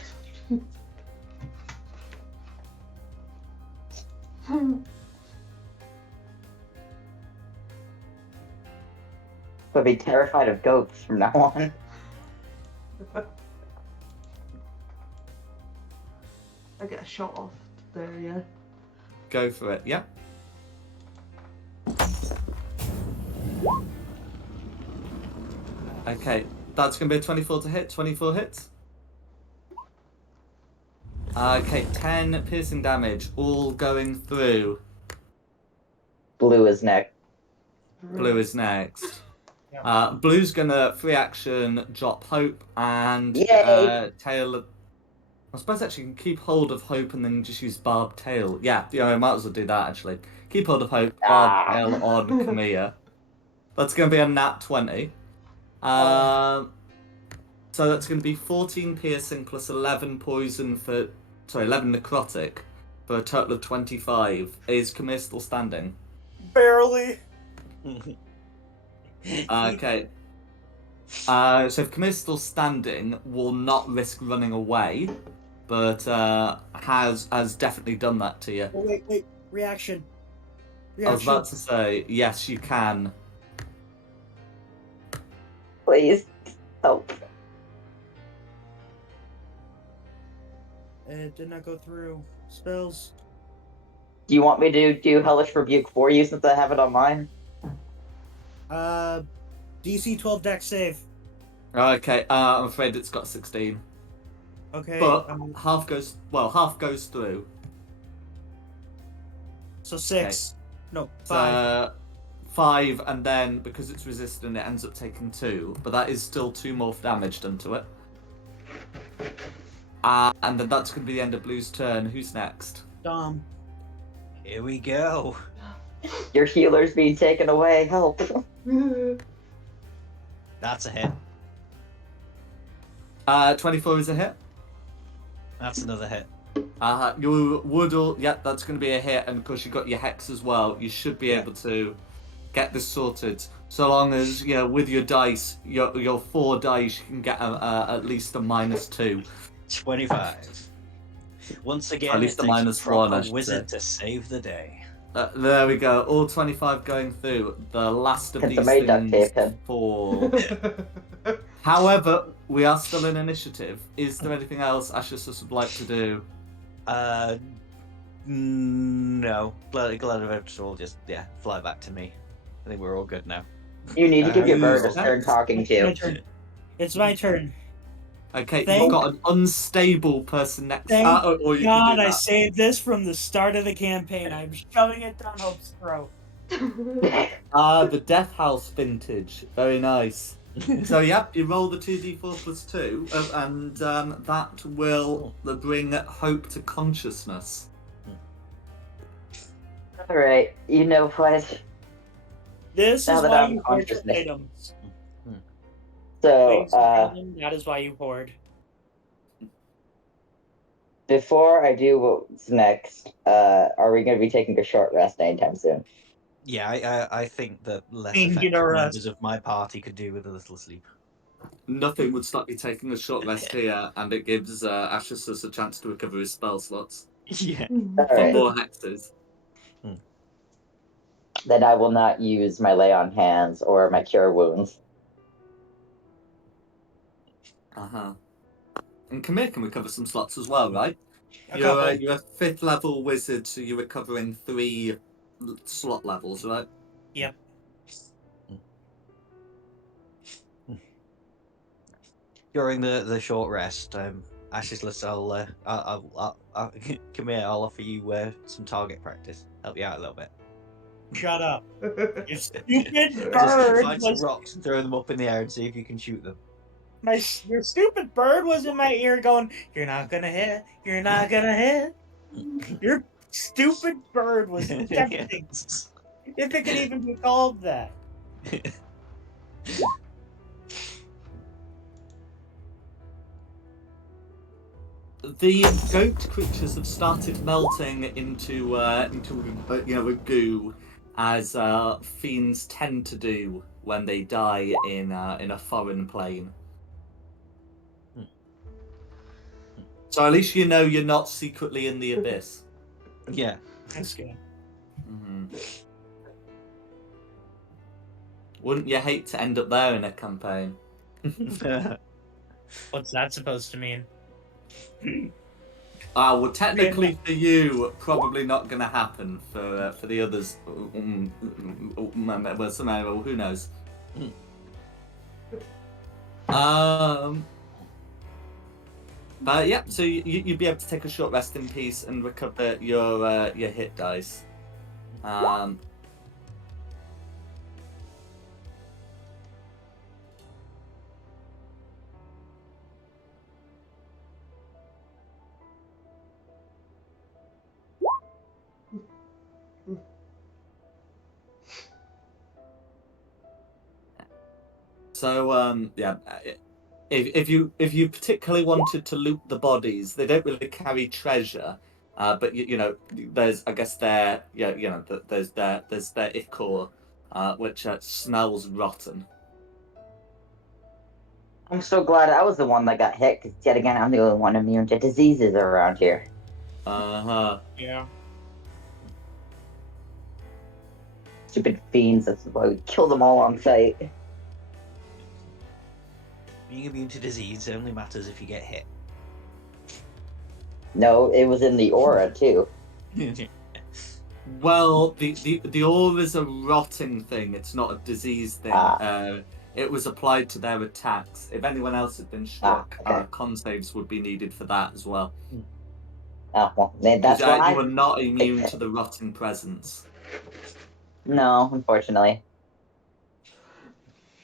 I'll be terrified of goats from now on. I get a shot off there, yeah. Go for it, yeah. Okay, that's going to be a 24 to hit, 24 hits. Okay, 10 piercing damage, all going through. Blue is next. Blue is next. Blue's gonna free action drop Hope and tail. I suppose actually you can keep hold of Hope and then just use barbed tail. Yeah, I might as well do that actually. Keep hold of Hope, barbed tail on Camilla. That's gonna be a nat 20. So that's gonna be 14 piercing plus 11 poison for 11 necrotic for a total of 25. Is Camilla still standing? Barely. Okay. So if Camilla's still standing, will not risk running away, but has definitely done that to you. Oh, wait. Reaction. I was about to say, yes, you can. Please help. It did not go through. Spells. Do you want me to do Hellish Rebuke for you since I have it on mine? DC 12 deck save. Okay, I'm afraid it's got 16. Okay. But half goes through. So 6. No, 5. So 5, and then because it's resistant, it ends up taking 2. But that is still 2 more damage done to it. And then that's going to be the end of Blue's turn. Who's next? Dom. Here we go. Your healer's being taken away. Help. That's a hit. 24 is a hit. That's another hit. Your Woodle, yeah, that's going to be a hit, and because you got your Hex as well, you should be able to get this sorted. So long as, with your dice, your 4 dice, you can get at least a -2. 25. Once again, At least it a takes a -1, proper I should wizard say. to save the day. There we go. All 25 going through. The last of Can these somebody duct things tape him? fall. However, we are still in initiative. Is there anything else Ashes would like to do? No. Glad of will just fly back to me. I think we're all good now. You need to give your bird a Who's stern next? talking to. My turn. It's my turn. Okay, Thank- you've got an unstable person next. Thank Or you God, can do I that. saved this from the start of the campaign. I'm shoving it down Hope's throat. The Death House vintage. Very nice. So, yep, you roll the 2d4 plus 2, and that will bring Hope to consciousness. Alright, you know what? This Now is that why I'm you hoard your consciousness. items. So, Ladies and gentlemen, that is why you hoard. before I do what's next, are we going to be taking a short rest anytime soon? Yeah, I think that less Ain't effective gonna rest. members of my party could do with a little sleep. Nothing would stop you taking a short rest here, and it gives Ashes a chance to recover his spell slots. Yeah. For Alright, more hexes. then I will not use my lay on hands or my cure wounds. Uh-huh. And Kamir can recover some slots as well, right? A You're couple. a 5th level wizard, so you're recovering 3 slot levels, right? Yep. During the short rest, Ashisless, I'll come here. I'll offer you some target practice. Help you out a little bit. Shut up. You stupid Just bird find some was rocks and throw them up in the air and see if you can shoot them. your stupid bird was in my ear going, "You're not gonna hit. You're not gonna hit." Your stupid bird was tempting. If it could even be called that. The goat creatures have started melting into a goo, as fiends tend to do when they die in a foreign plane. So at least you know you're not secretly in the abyss. Yeah. That's good. Mm-hmm. Wouldn't you hate to end up there in a campaign? What's that supposed to mean? Well, technically for you, probably not going to happen. For the others, well, who knows? But yeah, so you'd be able to take a short rest in peace and recover your hit dice. So yeah, if you particularly wanted to loot the bodies, they don't really carry treasure, but there's there's their ichor, which smells rotten. I'm so glad I was the one that got hit, because yet again, I'm the only one immune to diseases around here. Yeah. Stupid fiends, that's why we kill them all on sight. Being immune to disease only matters if you get hit. No, it was in the aura too. Well, the aura is a rotting thing. It's not a disease thing. It was applied to their attacks. If anyone else had been struck, okay. con saves would be needed for that as well. Oh well, that's Because what you are not immune to the rotting presence. No, unfortunately.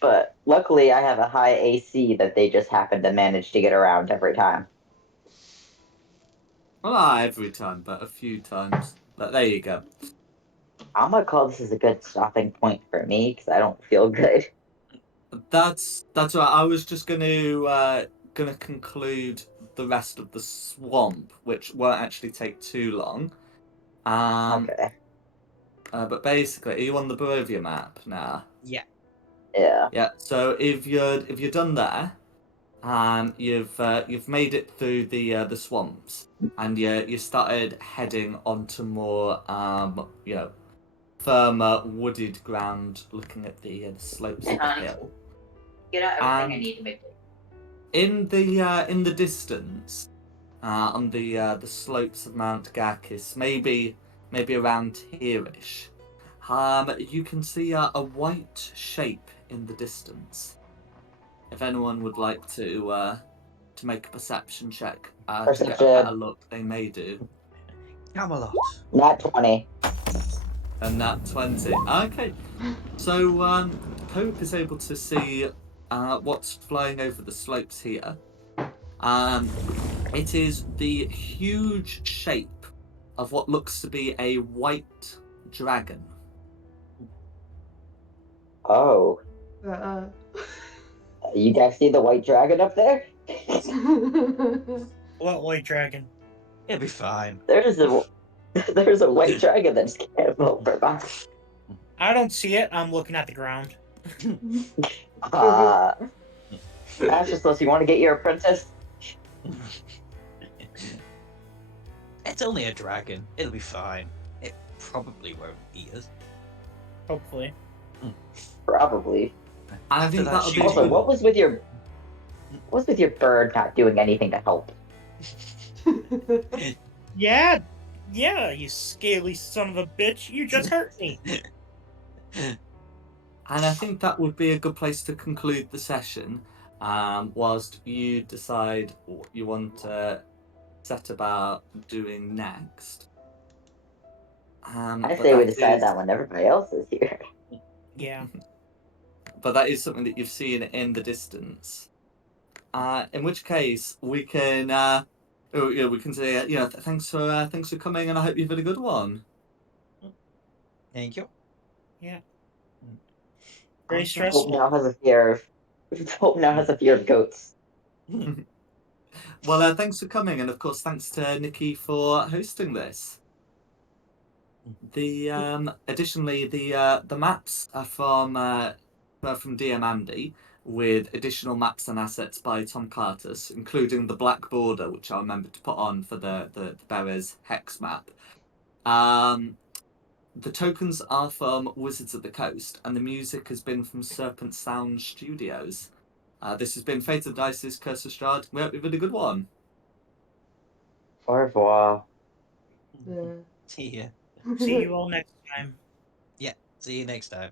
But luckily, I have a high AC that they just happen to manage to get around every time. Well, not every time, but a few times. But there you go. I'm gonna call this as a good stopping point for me because I don't feel good. That's right. I was just gonna conclude the rest of the swamp, which won't actually take too long. Okay. But basically, are you on the Barovia map now? Yeah. Yeah. Yeah. So if you're done there, you've made it through the swamps, and you started heading onto more firmer wooded ground, looking at the slopes of the hill. Get out everything I And need to make. in the distance, on the slopes of Mount Gakis, maybe around here-ish, you can see a white shape in the distance. If anyone would like to make a perception check to get a better look, they may do. Camelot. Not 20. And that 20. Okay. So Pope is able to see what's flying over the slopes here. It is the huge shape of what looks to be a white dragon. Oh. You guys see the white dragon up there? What white dragon? It'll be fine. There's a white dragon that just came over by. I don't see it. I'm looking at the ground. Ashley, you want to get your apprentice? It's only a dragon. It'll be fine. It probably won't eat us. Hopefully. Probably. And I think that'll be Also, what was with your bird not doing anything to help? Yeah, you scaly son of a bitch. You just hurt me. And I think that would be a good place to conclude the session, whilst you decide what you want to set about doing next. I say we decide that when everybody else is here. Yeah. But that is something that you've seen in the distance. In which case, we can we can say thanks for coming, and I hope you've had a good one. Thank you. Yeah. Very Hope stressful. now has a fear of goats. Well, thanks for coming, and of course, thanks to Nikki for hosting this. Additionally, the maps are from DM Andy, with additional maps and assets by Tom Cartus, including the black border, which I'll remember to put on for the Beres hex map. The tokens are from Wizards of the Coast, and the music has been from Serpent Sound Studios. This has been Fate of the Dice's Curse of Strahd. We hope you've had a good one. Au revoir. Yeah. See ya. See you all next time. Yeah, see you next time.